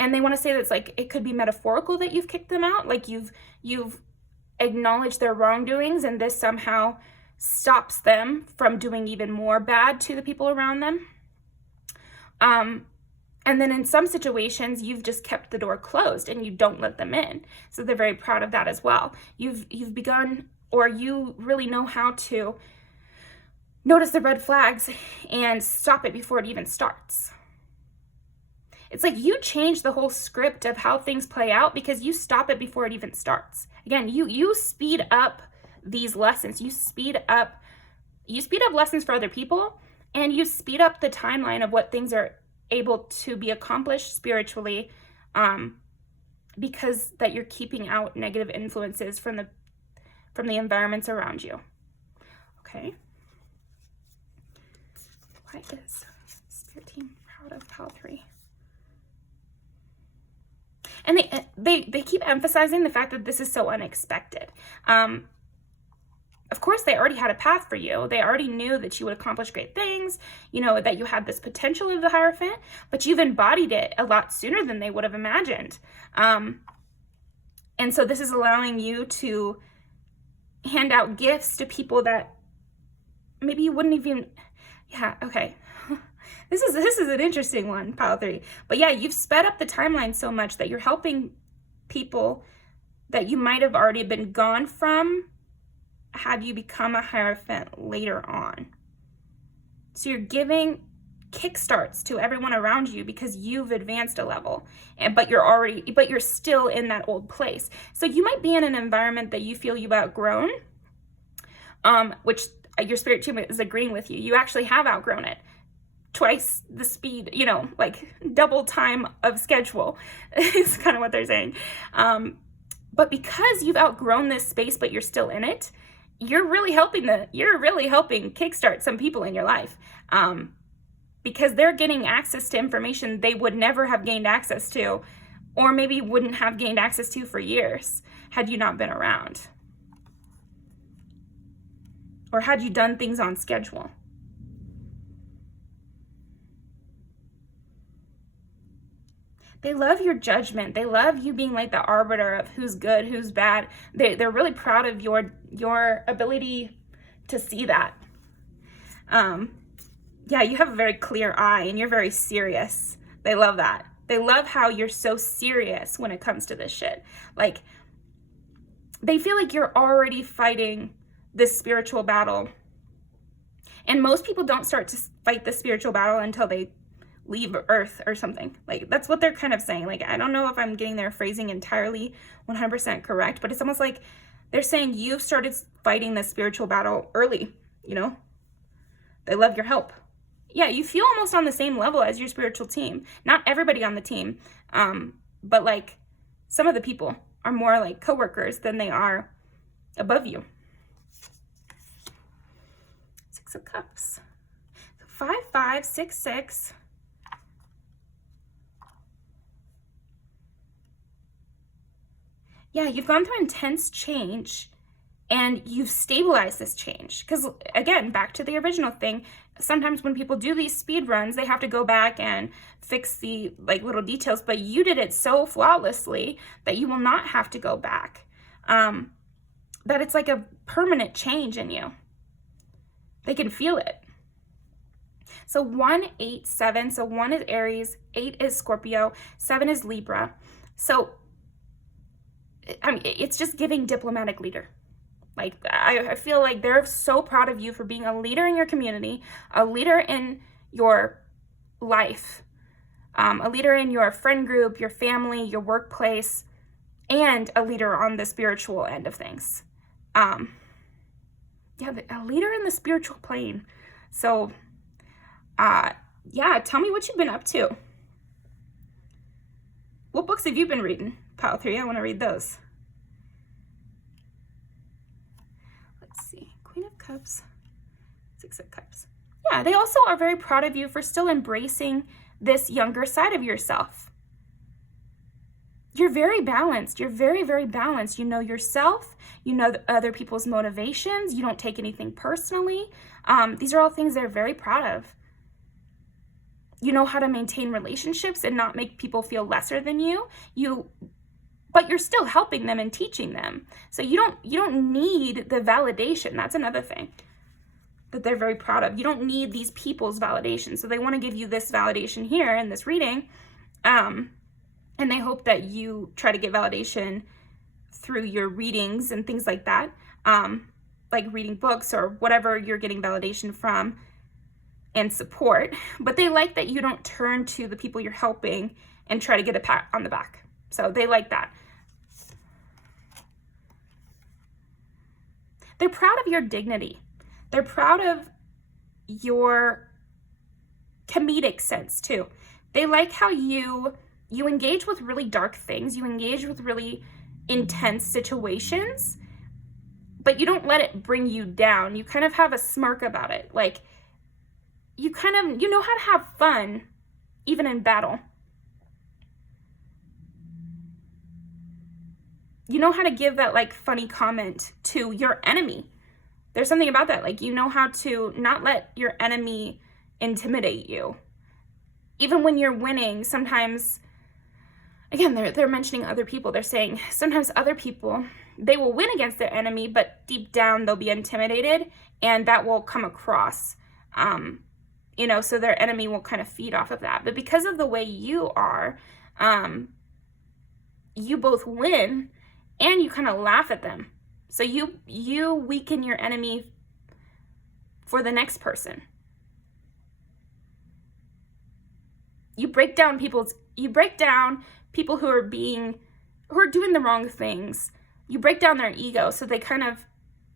And they want to say that it's like, it could be metaphorical that you've kicked them out. Like you've acknowledged their wrongdoings, and this somehow stops them from doing even more bad to the people around them. And then in some situations, you've just kept the door closed and you don't let them in. So they're very proud of that as well. You've begun, or you really know how to notice the red flags and stop it before it even starts. It's like you change the whole script of how things play out because you stop it before it even starts. Again, you speed up these lessons. You speed up lessons for other people, and you speed up the timeline of what things are able to be accomplished spiritually, because that you're keeping out negative influences from the environments around you. Okay. Why is Spirit Team proud of Pile 3? And they keep emphasizing the fact that this is so unexpected. Of course, they already had a path for you. They already knew that you would accomplish great things, you know, that you had this potential of the Hierophant, but you've embodied it a lot sooner than they would have imagined. And so this is allowing you to hand out gifts to people that maybe you wouldn't even, yeah, okay. This is an interesting one, Pile 3. But yeah, you've sped up the timeline so much that you're helping people that you might have already been gone from had you become a Hierophant later on. So you're giving kickstarts to everyone around you because you've advanced a level, but you're still in that old place. So you might be in an environment that you feel you've outgrown, which your spirit team is agreeing with you. You actually have outgrown it. Twice the speed, you know, like double time of schedule is kind of what they're saying. But because you've outgrown this space, but you're still in it, you're really helping kickstart some people in your life, because they're getting access to information they would never have gained access to, or maybe wouldn't have gained access to for years had you not been around, or had you done things on schedule. They love your judgment. They love you being like the arbiter of who's good, who's bad. They're really proud of your ability to see that. Yeah, you have a very clear eye and you're very serious. They love that. They love how you're so serious when it comes to this shit. Like, they feel like you're already fighting this spiritual battle. And most people don't start to fight the spiritual battle until they leave Earth or something. Like, that's what they're kind of saying. Like, I don't know if I'm getting their phrasing entirely 100% correct, but it's almost like they're saying you've started fighting the spiritual battle early, you know? They love your help. Yeah, you feel almost on the same level as your spiritual team. Not everybody on the team, but like some of the people are more like coworkers than they are above you. 6 of Cups. 5, 5, 6, 6. Yeah, you've gone through intense change, and you've stabilized this change. Because again, back to the original thing, sometimes when people do these speed runs, they have to go back and fix the like little details, but you did it so flawlessly that you will not have to go back. That it's like a permanent change in you. They can feel it. So 1, 8, 7. So 1 is Aries, 8 is Scorpio, 7 is Libra. So I mean, it's just giving diplomatic leader. Like, I feel like they're so proud of you for being a leader in your community, a leader in your life, a leader in your friend group, your family, your workplace, and a leader on the spiritual end of things. Yeah, a leader in the spiritual plane. So, yeah, tell me what you've been up to. What books have you been reading, Pile 3? I want to read those. Queen of Cups, 6 of Cups. Yeah, they also are very proud of you for still embracing this younger side of yourself. You're very balanced. You're very, very balanced. You know yourself. You know other people's motivations. You don't take anything personally. These are all things they're very proud of. You know how to maintain relationships and not make people feel lesser than you. But you're still helping them and teaching them. So you don't need the validation. That's another thing that they're very proud of. You don't need these people's validation. So they want to give you this validation here in this reading. And they hope that you try to get validation through your readings and things like that. Like reading books or whatever you're getting validation from and support. But they like that you don't turn to the people you're helping and try to get a pat on the back. So they like that. They're proud of your dignity. They're proud of your comedic sense too. They like how you engage with really dark things. You engage with really intense situations, but you don't let it bring you down. You kind of have a smirk about it. Like you know how to have fun even in battle. You know how to give that like funny comment to your enemy. There's something about that. Like you know how to not let your enemy intimidate you. Even when you're winning, sometimes, again, they're mentioning other people. They're saying sometimes other people, they will win against their enemy, but deep down they'll be intimidated and that will come across. So their enemy will kind of feed off of that. But because of the way you are, you both win and you kind of laugh at them. So you weaken your enemy for the next person. You break down people who are doing the wrong things. You break down their ego so they kind of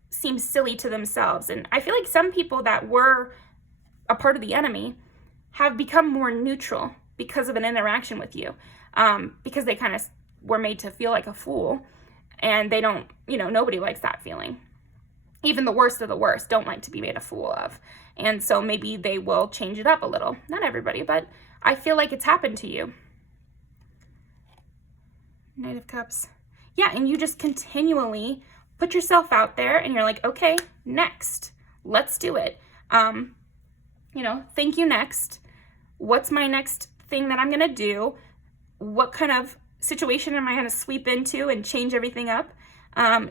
seem silly to themselves. And I feel like some people that were a part of the enemy have become more neutral because of an interaction with you, because they kind of were made to feel like a fool. And they don't, nobody likes that feeling. Even the worst of the worst don't like to be made a fool of. And so maybe they will change it up a little. Not everybody, but I feel like it's happened to you. Knight of Cups. Yeah, and you just continually put yourself out there and you're like, okay, next, let's do it. Thank you, next. What's my next thing that I'm going to do? What kind of situation am I going to sweep into and change everything up?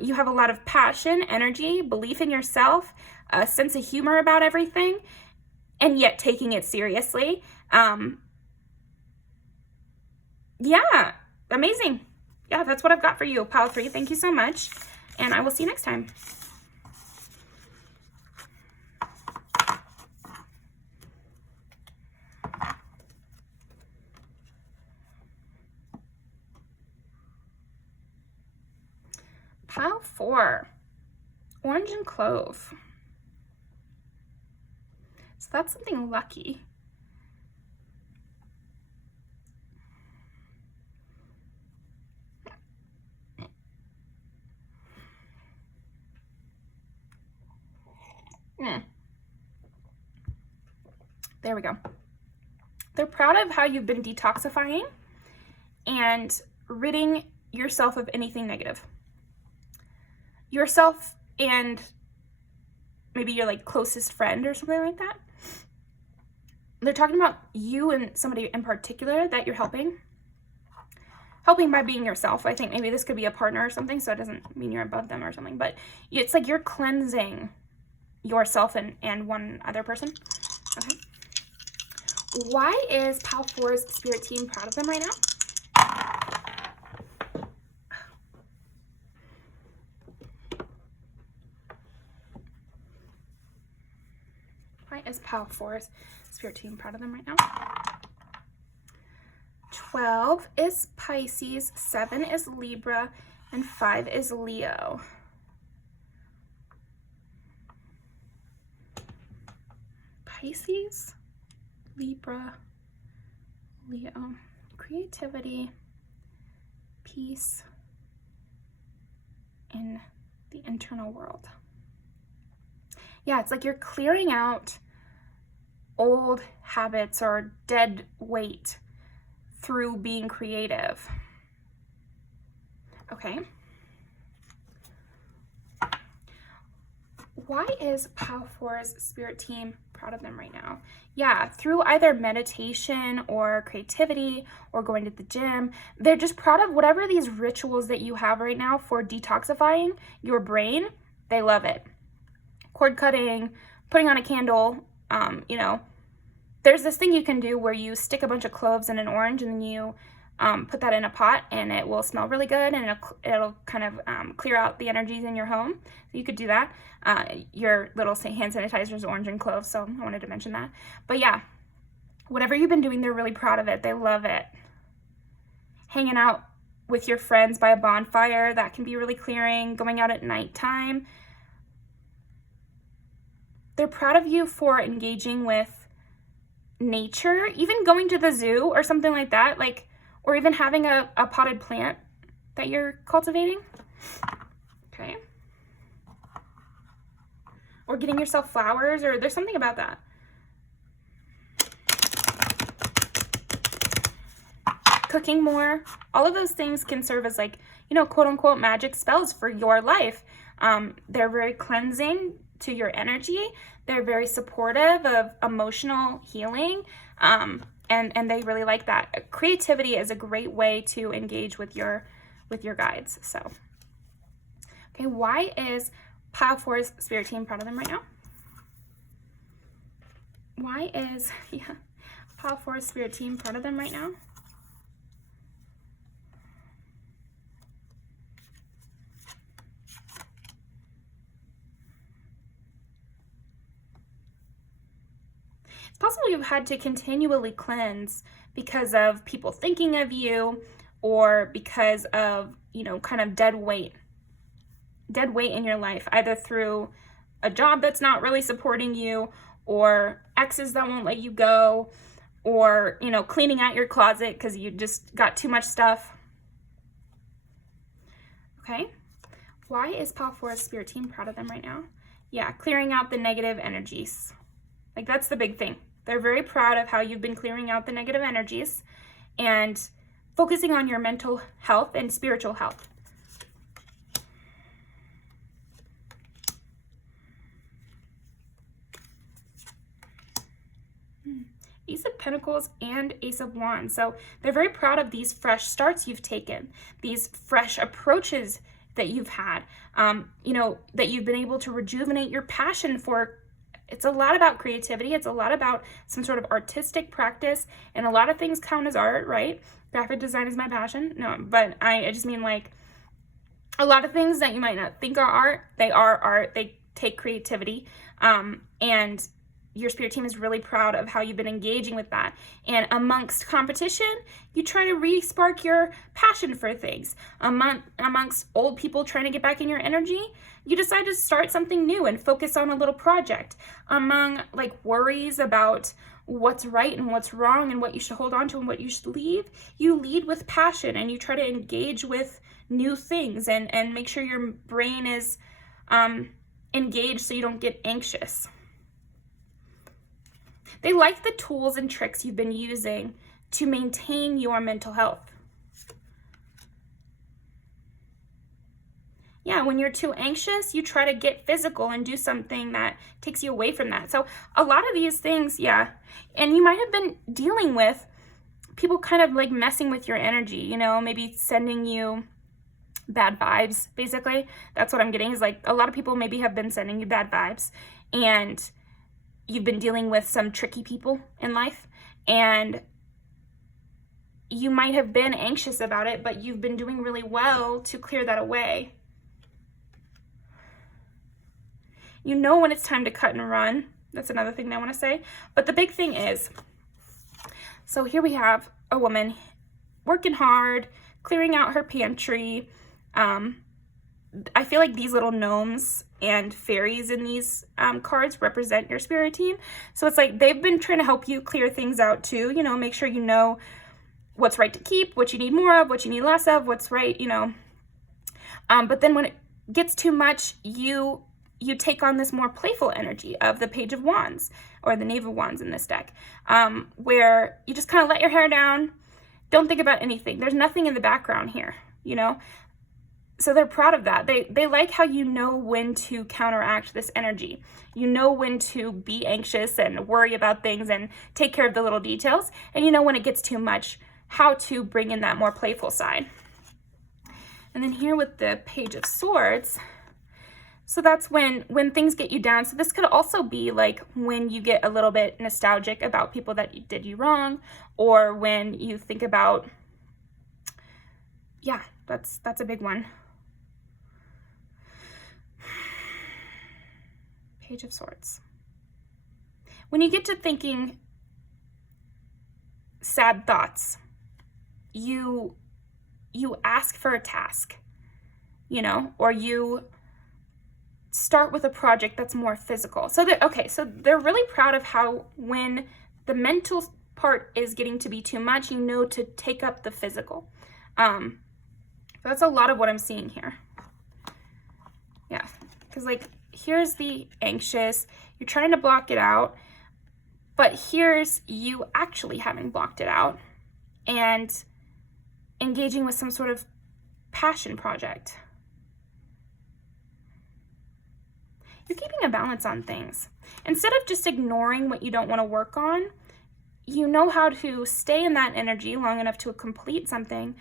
You have a lot of passion, energy, belief in yourself, a sense of humor about everything, and yet taking it seriously. Yeah, amazing. Yeah, that's what I've got for you, Pile 3. Thank you so much, and I will see you next time. Pile 4, orange and clove. So that's something lucky. There we go. They're proud of how you've been detoxifying and ridding yourself of anything negative. and maybe your like closest friend or something like that. They're talking about you and somebody in particular that you're helping by being yourself. I think maybe this could be a partner or something, so it doesn't mean you're above them or something, but it's like you're cleansing yourself and one other person. Okay. Why is Pal 4's spirit team proud of them right now? Why is Pal 4's spirit team proud of them right now? 12 is Pisces, 7 is Libra, and 5 is Leo. Pisces, Libra, Leo, creativity, peace in the internal world. Yeah, it's like you're clearing out old habits or dead weight through being creative. Okay. Why is Pal 4's spirit team proud of them right now? Yeah, through either meditation or creativity or going to the gym, they're just proud of whatever these rituals that you have right now for detoxifying your brain. They love it. Cord cutting, putting on a candle, you know, there's this thing you can do where you stick a bunch of cloves in an orange and then you put that in a pot and it will smell really good and it'll kind of clear out the energies in your home. So you could do that. Your little hand sanitizer is orange and cloves, so I wanted to mention that. But yeah, whatever you've been doing, they're really proud of it. They love it. Hanging out with your friends by a bonfire, that can be really clearing. Going out at nighttime. They're proud of you for engaging with nature, even going to the zoo or something like that, like, or even having a potted plant that you're cultivating. Okay. Or getting yourself flowers, or there's something about that. Cooking more. All of those things can serve as, like, you know, quote unquote magic spells for your life. They're very cleansing to your energy. They're very supportive of emotional healing. And they really like that. Creativity is a great way to engage with your guides. So, okay, why is Pal 4's spirit team proud of them right now? Why is Pal 4's spirit team proud of them right now? It's possible you've had to continually cleanse because of people thinking of you, or because of, you know, kind of dead weight in your life, either through a job that's not really supporting you, or exes that won't let you go, or, you know, cleaning out your closet because you just got too much stuff. Okay. Why is Pal 4's spirit team proud of them right now? Yeah, clearing out the negative energies. Like, that's the big thing. They're very proud of how you've been clearing out the negative energies and focusing on your mental health and spiritual health. Ace of Pentacles and Ace of Wands. So they're very proud of these fresh starts you've taken, these fresh approaches that you've had, you know, that you've been able to rejuvenate your passion for. It's a lot about creativity. It's a lot about some sort of artistic practice, and a lot of things count as art, right? Graphic design is my passion. No, but I just mean, like, a lot of things that you might not think are art, they are art. They take creativity. And your spirit team is really proud of how you've been engaging with that. And amongst competition, you try to re-spark your passion for things. Amongst old people trying to get back in your energy, you decide to start something new and focus on a little project. Among, like, worries about what's right and what's wrong and what you should hold on to and what you should leave, you lead with passion and you try to engage with new things and make sure your brain is engaged so you don't get anxious. They like the tools and tricks you've been using to maintain your mental health. Yeah, when you're too anxious, you try to get physical and do something that takes you away from that. So a lot of these things, yeah. And you might have been dealing with people kind of like messing with your energy, you know, maybe sending you bad vibes, basically. That's what I'm getting, is like a lot of people maybe have been sending you bad vibes, and you've been dealing with some tricky people in life, and you might have been anxious about it, but you've been doing really well to clear that away. You know when it's time to cut and run. That's another thing that I want to say. But the big thing is, so here we have a woman working hard, clearing out her pantry. I feel like these little gnomes and fairies in these cards represent your spirit team. So it's like they've been trying to help you clear things out too, you know, make sure you know what's right to keep, what you need more of, what you need less of, what's right, you know. But then when it gets too much, you take on this more playful energy of the Page of Wands, or the Knave of Wands in this deck, where you just kind of let your hair down, don't think about anything. There's nothing in the background here, you know? So they're proud of that. They like how you know when to counteract this energy. You know when to be anxious and worry about things and take care of the little details. And you know when it gets too much, how to bring in that more playful side. And then here with the Page of Swords, so that's when things get you down. So this could also be like when you get a little bit nostalgic about people that did you wrong, or when you think about, yeah, that's a big one. Page of Swords. When you get to thinking sad thoughts, you ask for a task, you know, or you start with a project that's more physical. So they're really proud of how when the mental part is getting to be too much, you know to take up the physical. That's a lot of what I'm seeing here. Yeah, because like here's the anxious, you're trying to block it out, but here's you actually having blocked it out and engaging with some sort of passion project. You're keeping a balance on things. Instead of just ignoring what you don't want to work on, you know how to stay in that energy long enough to complete something,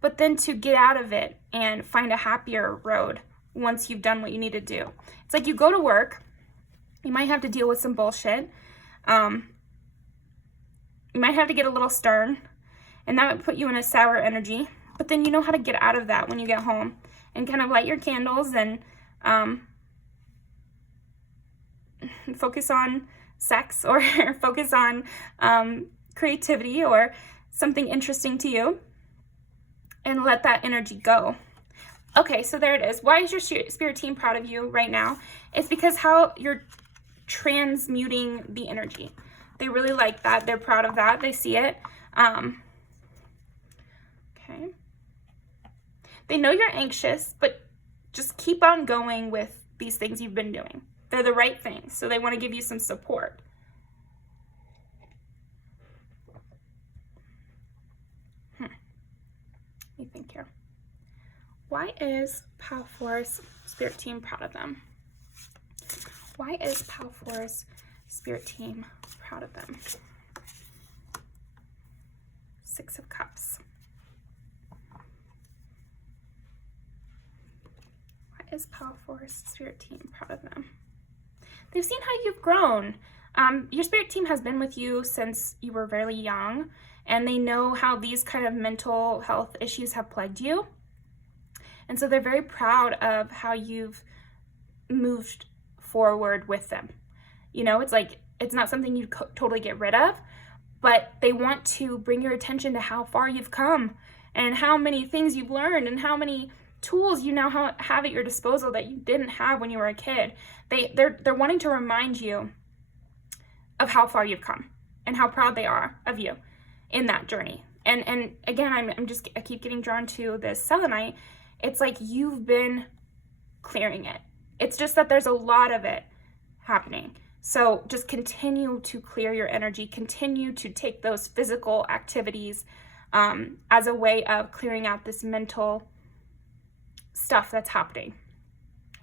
but then to get out of it and find a happier road once you've done what you need to do. It's like you go to work, you might have to deal with some bullshit. You might have to get a little stern, and that would put you in a sour energy, but then you know how to get out of that when you get home and kind of light your candles and focus on sex, or focus on creativity or something interesting to you, and let that energy go. Okay, so there it is. Why is your spirit team proud of you right now? It's because how you're transmuting the energy. They really like that. They're proud of that. They see it. Okay. They know you're anxious, but just keep on going with these things you've been doing. They're the right things, so they want to give you some support. Let me think here. Why is Pal4's spirit team proud of them? Why is Pal4's spirit team proud of them? Six of Cups. Why is Pal4's spirit team proud of them? They've seen how you've grown. Your spirit team has been with you since you were very young, and they know how these kind of mental health issues have plagued you. And so they're very proud of how you've moved forward with them. You know, it's like, it's not something you totally get rid of, but they want to bring your attention to how far you've come and how many things you've learned and how many tools you now have at your disposal that you didn't have when you were a kid. They're wanting to remind you of how far you've come and how proud they are of you in that journey. And again, I keep getting drawn to this selenite. It's like you've been clearing it. It's just that there's a lot of it happening. So just continue to clear your energy, continue to take those physical activities as a way of clearing out this mental stuff that's happening.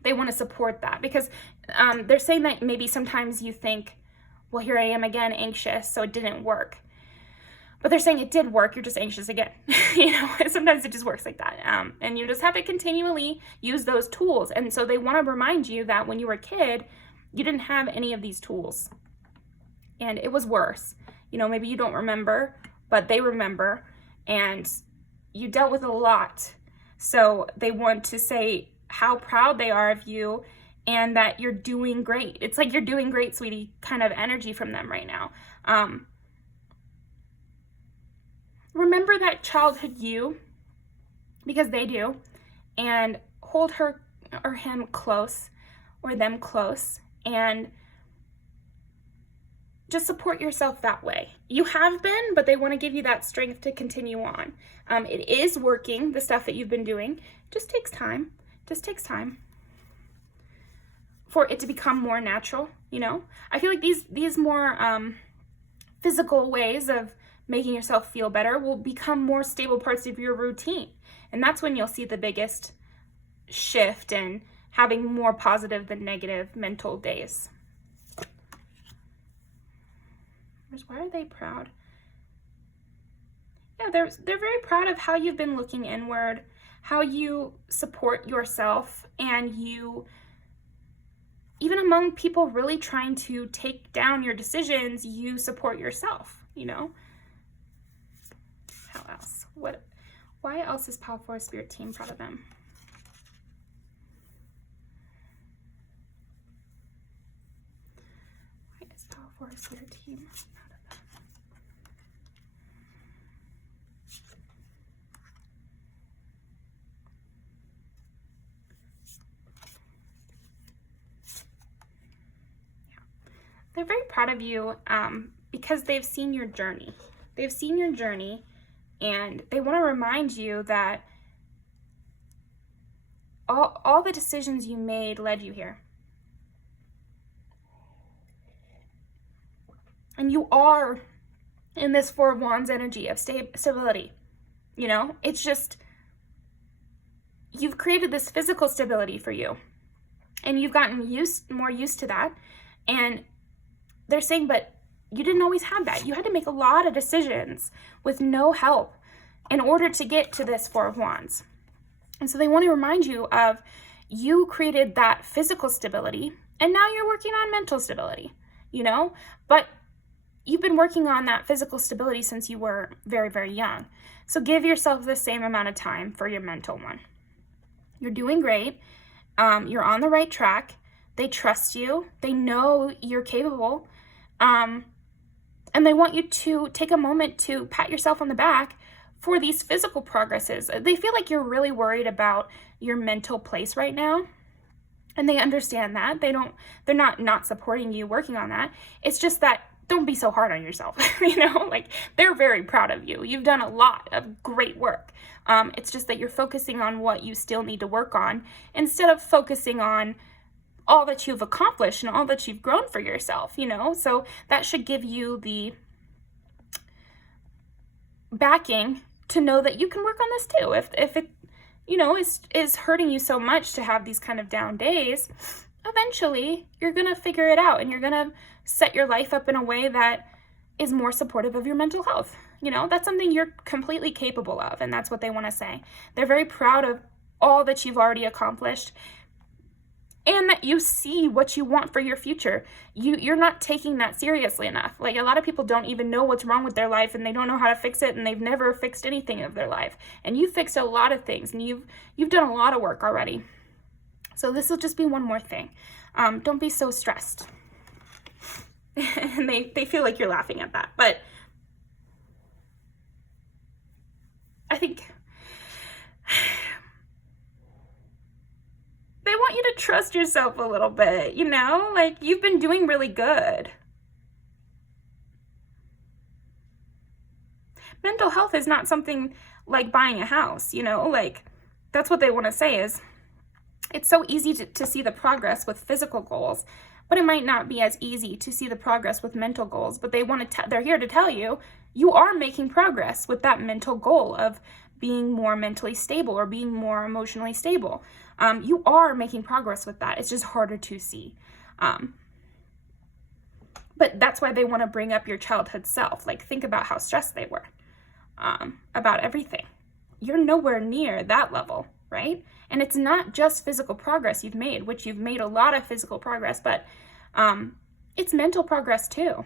They want to support that because they're saying that maybe sometimes you think, well, here I am again, anxious, so it didn't work. But they're saying it did work, you're just anxious again. Sometimes it just works like that. And you just have to continually use those tools. And so they want to remind you that when you were a kid, you didn't have any of these tools. And it was worse. Maybe you don't remember, but they remember. And you dealt with a lot. So they want to say how proud they are of you and that you're doing great. It's like, you're doing great, sweetie, kind of energy from them right now. Remember that childhood you, because they do, and hold her or him close, or them close, and just support yourself that way. You have been, but they want to give you that strength to continue on. It is working, the stuff that you've been doing. Just takes time. For it to become more natural, I feel like these more physical ways of making yourself feel better will become more stable parts of your routine. And that's when you'll see the biggest shift in having more positive than negative mental days. Why are they proud? Yeah, they're very proud of how you've been looking inward, how you support yourself, and you, even among people really trying to take down your decisions, you support yourself, How else? Why else is Power Force Spirit Team proud of them? Why is Power Force Spirit Team proud of them? They're very proud of you because they've seen your journey. And they want to remind you that all the decisions you made led you here. And you are in this Four of Wands energy of stability. It's just, you've created this physical stability for you. And you've gotten more used to that. And they're saying, but you didn't always have that. You had to make a lot of decisions with no help in order to get to this Four of Wands. And so they want to remind you of, you created that physical stability, and now you're working on mental stability, But you've been working on that physical stability since you were very, very young. So give yourself the same amount of time for your mental one. You're doing great. You're on the right track. They trust you. They know you're capable. And they want you to take a moment to pat yourself on the back for these physical progresses. They feel like you're really worried about your mental place right now. And they understand that. They're not supporting you working on that. It's just that, don't be so hard on yourself. They're very proud of you. You've done a lot of great work. It's just that you're focusing on what you still need to work on instead of focusing on all that you've accomplished and all that you've grown for yourself, So that should give you the backing to know that you can work on this too. If it, is hurting you so much to have these kind of down days, eventually you're going to figure it out and you're going to set your life up in a way that is more supportive of your mental health. That's something you're completely capable of, and that's what they want to say. They're very proud of all that you've already accomplished, and that you see what you want for your future. You're not taking that seriously enough. A lot of people don't even know what's wrong with their life, and they don't know how to fix it, and they've never fixed anything of their life. And you've fixed a lot of things, and you've done a lot of work already. So this will just be one more thing. Don't be so stressed. And they feel like you're laughing at that. But I think they want you to trust yourself a little bit, you've been doing really good. Mental health is not something like buying a house, that's what they want to say is, it's so easy to see the progress with physical goals, but it might not be as easy to see the progress with mental goals. But they're here to tell you, you are making progress with that mental goal of being more mentally stable or being more emotionally stable. You are making progress with that. It's just harder to see. But that's why they want to bring up your childhood self. Like, think about how stressed they were about everything. You're nowhere near that level, right? And it's not just physical progress you've made, which you've made a lot of physical progress, but it's mental progress too.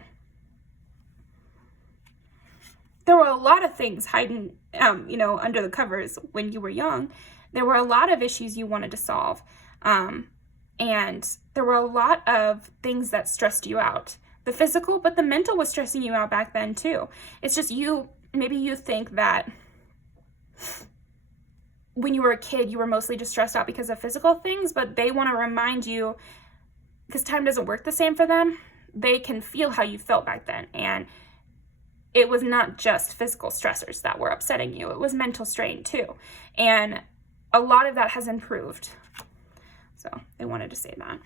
There were a lot of things hiding, under the covers when you were young. There were a lot of issues you wanted to solve. And there were a lot of things that stressed you out. The physical, but the mental was stressing you out back then too. It's just maybe you think that when you were a kid, you were mostly just stressed out because of physical things, but they want to remind you, because time doesn't work the same for them, they can feel how you felt back then. And it was not just physical stressors that were upsetting you. It was mental strain too. And a lot of that has improved. So they wanted to say that.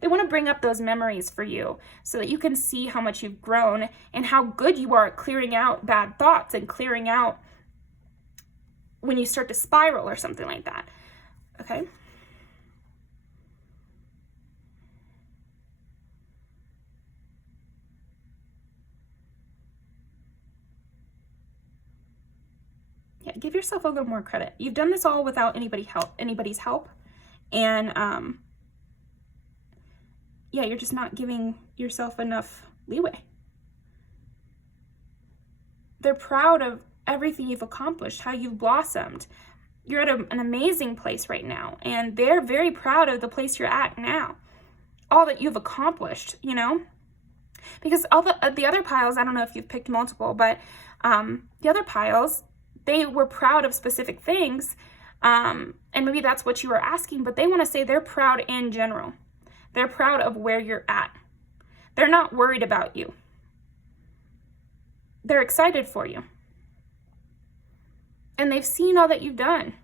They want to bring up those memories for you so that you can see how much you've grown and how good you are at clearing out bad thoughts and clearing out when you start to spiral or something like that. Okay? Yeah, give yourself a little more credit. You've done this all without anybody's help. And yeah, you're just not giving yourself enough leeway. They're proud of everything you've accomplished, how you've blossomed. You're at an amazing place right now, and they're very proud of the place you're at now. All that you've accomplished, because all the other piles, I don't know if you've picked multiple, but the other piles, they were proud of specific things, and maybe that's what you were asking, but they want to say they're proud in general. They're proud of where you're at. They're not worried about you. They're excited for you. And they've seen all that you've done.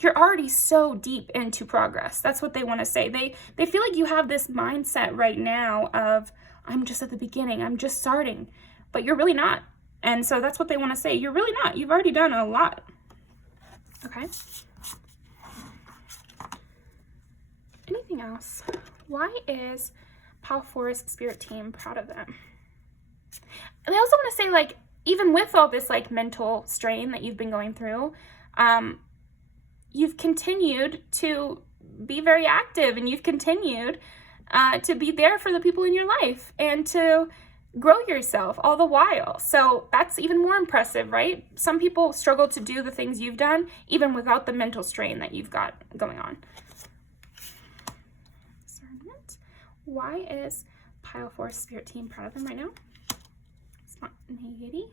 You're already so deep into progress. That's what they want to say. They feel like you have this mindset right now of, I'm just at the beginning, I'm just starting, but you're really not. And so that's what they want to say. You're really not. You've already done a lot. Okay? Anything else? Why is Pal Forest Spirit Team proud of them? And they also want to say, like, even with all this, like, mental strain that you've been going through, you've continued to be very active, and you've continued to be there for the people in your life and to grow yourself all the while. So that's even more impressive, right? Some people struggle to do the things you've done, even without the mental strain that you've got going on. Why is Pile Force Spirit Team proud of them right now? Spontaneity.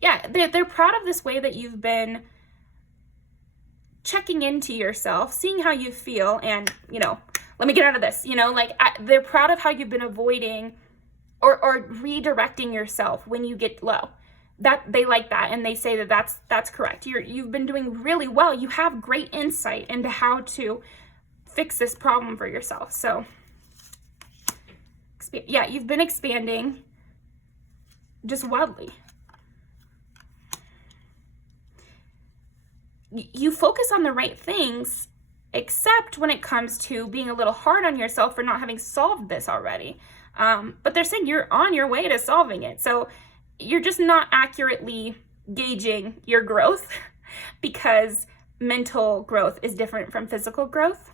Yeah, they're proud of this way that you've been checking into yourself, seeing how you feel, and, let me get out of this, they're proud of how you've been avoiding or redirecting yourself when you get low. That they like that, and they say that that's correct. You've been doing really well. You have great insight into how to fix this problem for yourself. So yeah, you've been expanding just wildly. You focus on the right things, except when it comes to being a little hard on yourself for not having solved this already. But they're saying you're on your way to solving it. So you're just not accurately gauging your growth because mental growth is different from physical growth.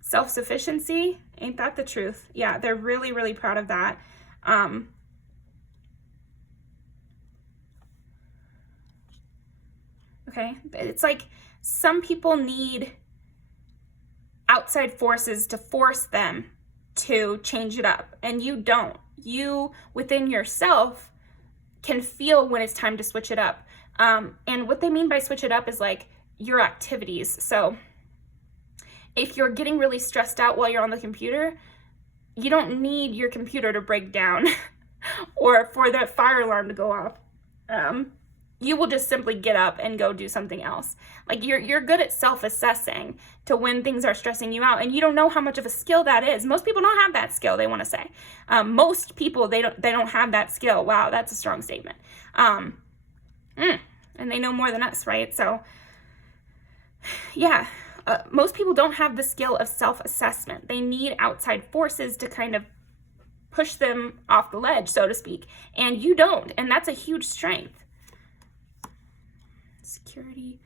Self-sufficiency, ain't that the truth? Yeah, they're really, really proud of that. Okay, it's like some people need outside forces to force them to change it up, and you don't. You, within yourself, can feel when it's time to switch it up. And what they mean by switch it up is like your activities. So if you're getting really stressed out while you're on the computer, you don't need your computer to break down or for the fire alarm to go off. you will just simply get up and go do something else. Like you're good at self-assessing to when things are stressing you out, and you don't know how much of a skill that is. Most people don't have that skill, they want to say. Most people, they don't have that skill. Wow, that's a strong statement. And they know more than us, right? So yeah, most people don't have the skill of self-assessment. They need outside forces to kind of push them off the ledge, so to speak. And you don't, and that's a huge strength. Security.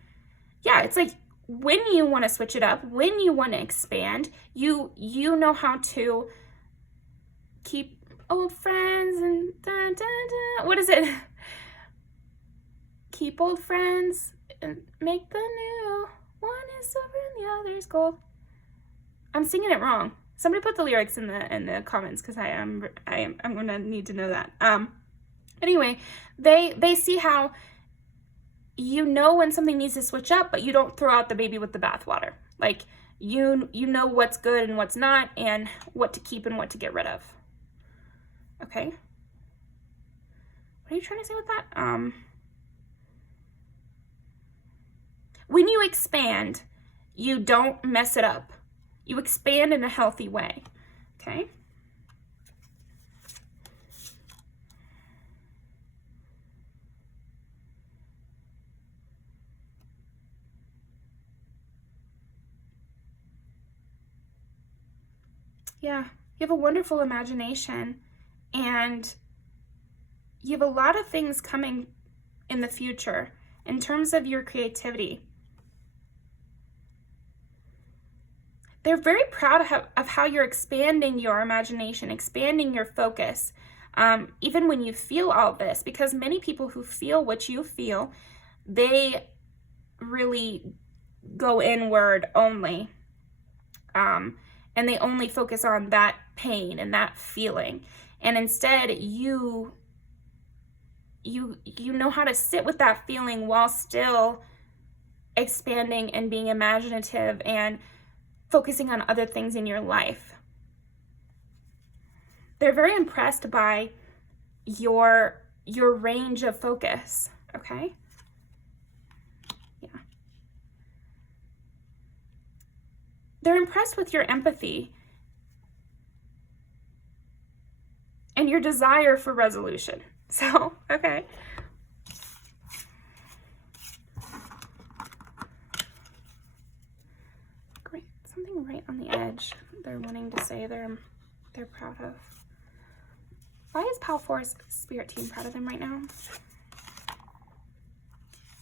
Yeah, it's like when you want to switch it up, when you want to expand, you know how to keep old friends and what is it? Keep old friends and make the new. One is silver and the other is gold. I'm singing it wrong. Somebody put the lyrics in the comments, because I'm gonna need to know that. Anyway, they see how you know when something needs to switch up, but you don't throw out the baby with the bathwater. Like you know what's good and what's not, and what to keep and what to get rid of. Okay. What are you trying to say with that? When you expand, you don't mess it up. You expand in a healthy way. Okay. Yeah, you have a wonderful imagination, and you have a lot of things coming in the future in terms of your creativity. They're very proud of how you're expanding your imagination, expanding your focus, even when you feel all this, because many people who feel what you feel, they really go inward only. And they only focus on that pain and that feeling. And instead, you know how to sit with that feeling while still expanding and being imaginative and focusing on other things in your life. They're very impressed by your range of focus, okay? They're impressed with your empathy and your desire for resolution. So, okay. Great. Something right on the edge they're wanting to say they're proud of. Why is Pal 4's spirit team proud of them right now?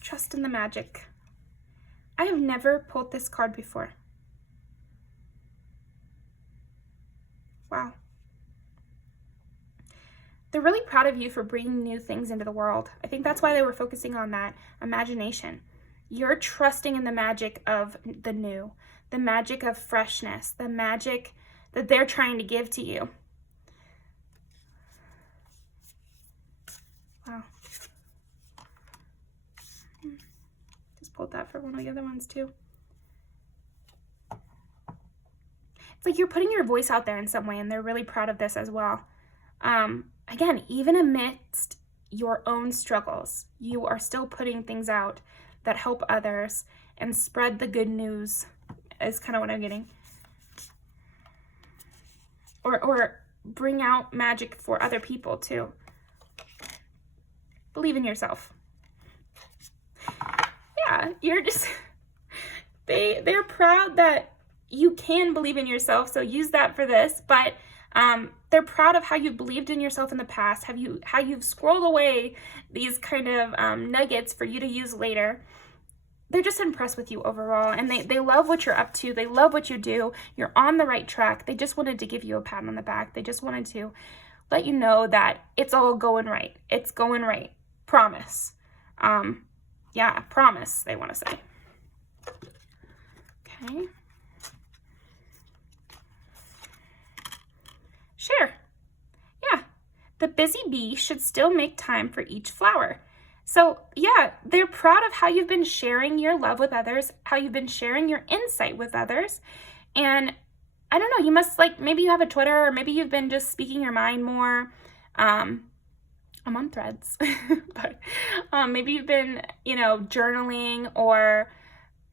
Trust in the magic. I have never pulled this card before. Wow. They're really proud of you for bringing new things into the world. I think that's why they were focusing on that imagination. You're trusting in the magic of the new, the magic of freshness, the magic that they're trying to give to you. Wow. Just pulled that for one of the other ones too. It's like you're putting your voice out there in some way, and they're really proud of this as well. Again, even amidst your own struggles, you are still putting things out that help others and spread the good news, is kind of what I'm getting. Or bring out magic for other people too. Believe in yourself. Yeah, you're just, they're proud that you can believe in yourself, so use that for this, but they're proud of how you've believed in yourself in the past, how you've squirreled away these kind of nuggets for you to use later. They're just impressed with you overall, and they love what you're up to. They love what you do. You're on the right track. They just wanted to give you a pat on the back. They just wanted to let you know that it's all going right. It's going right. Promise. Yeah, promise, they want to say. Okay. Share. Yeah. The busy bee should still make time for each flower. So yeah, they're proud of how you've been sharing your love with others, how you've been sharing your insight with others. And I don't know, you must maybe you have a Twitter, or maybe you've been just speaking your mind more. I'm on Threads, but maybe you've been, you know, journaling or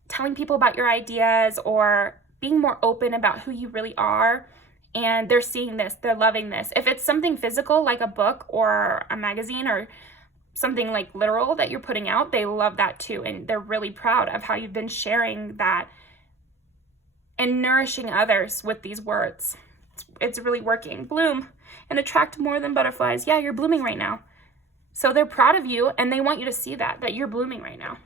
telling people about your ideas or being more open about who you really are, and they're seeing this, they're loving this. If it's something physical like a book or a magazine or something like literal that you're putting out, they love that too, and they're really proud of how you've been sharing that and nourishing others with these words. It's really working. Bloom and attract more than butterflies. Yeah, you're blooming right now. So they're proud of you, and they want you to see that you're blooming right now.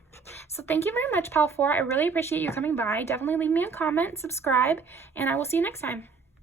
So thank you very much, Pal 4. I really appreciate you coming by. Definitely leave me a comment, subscribe, and I will see you next time.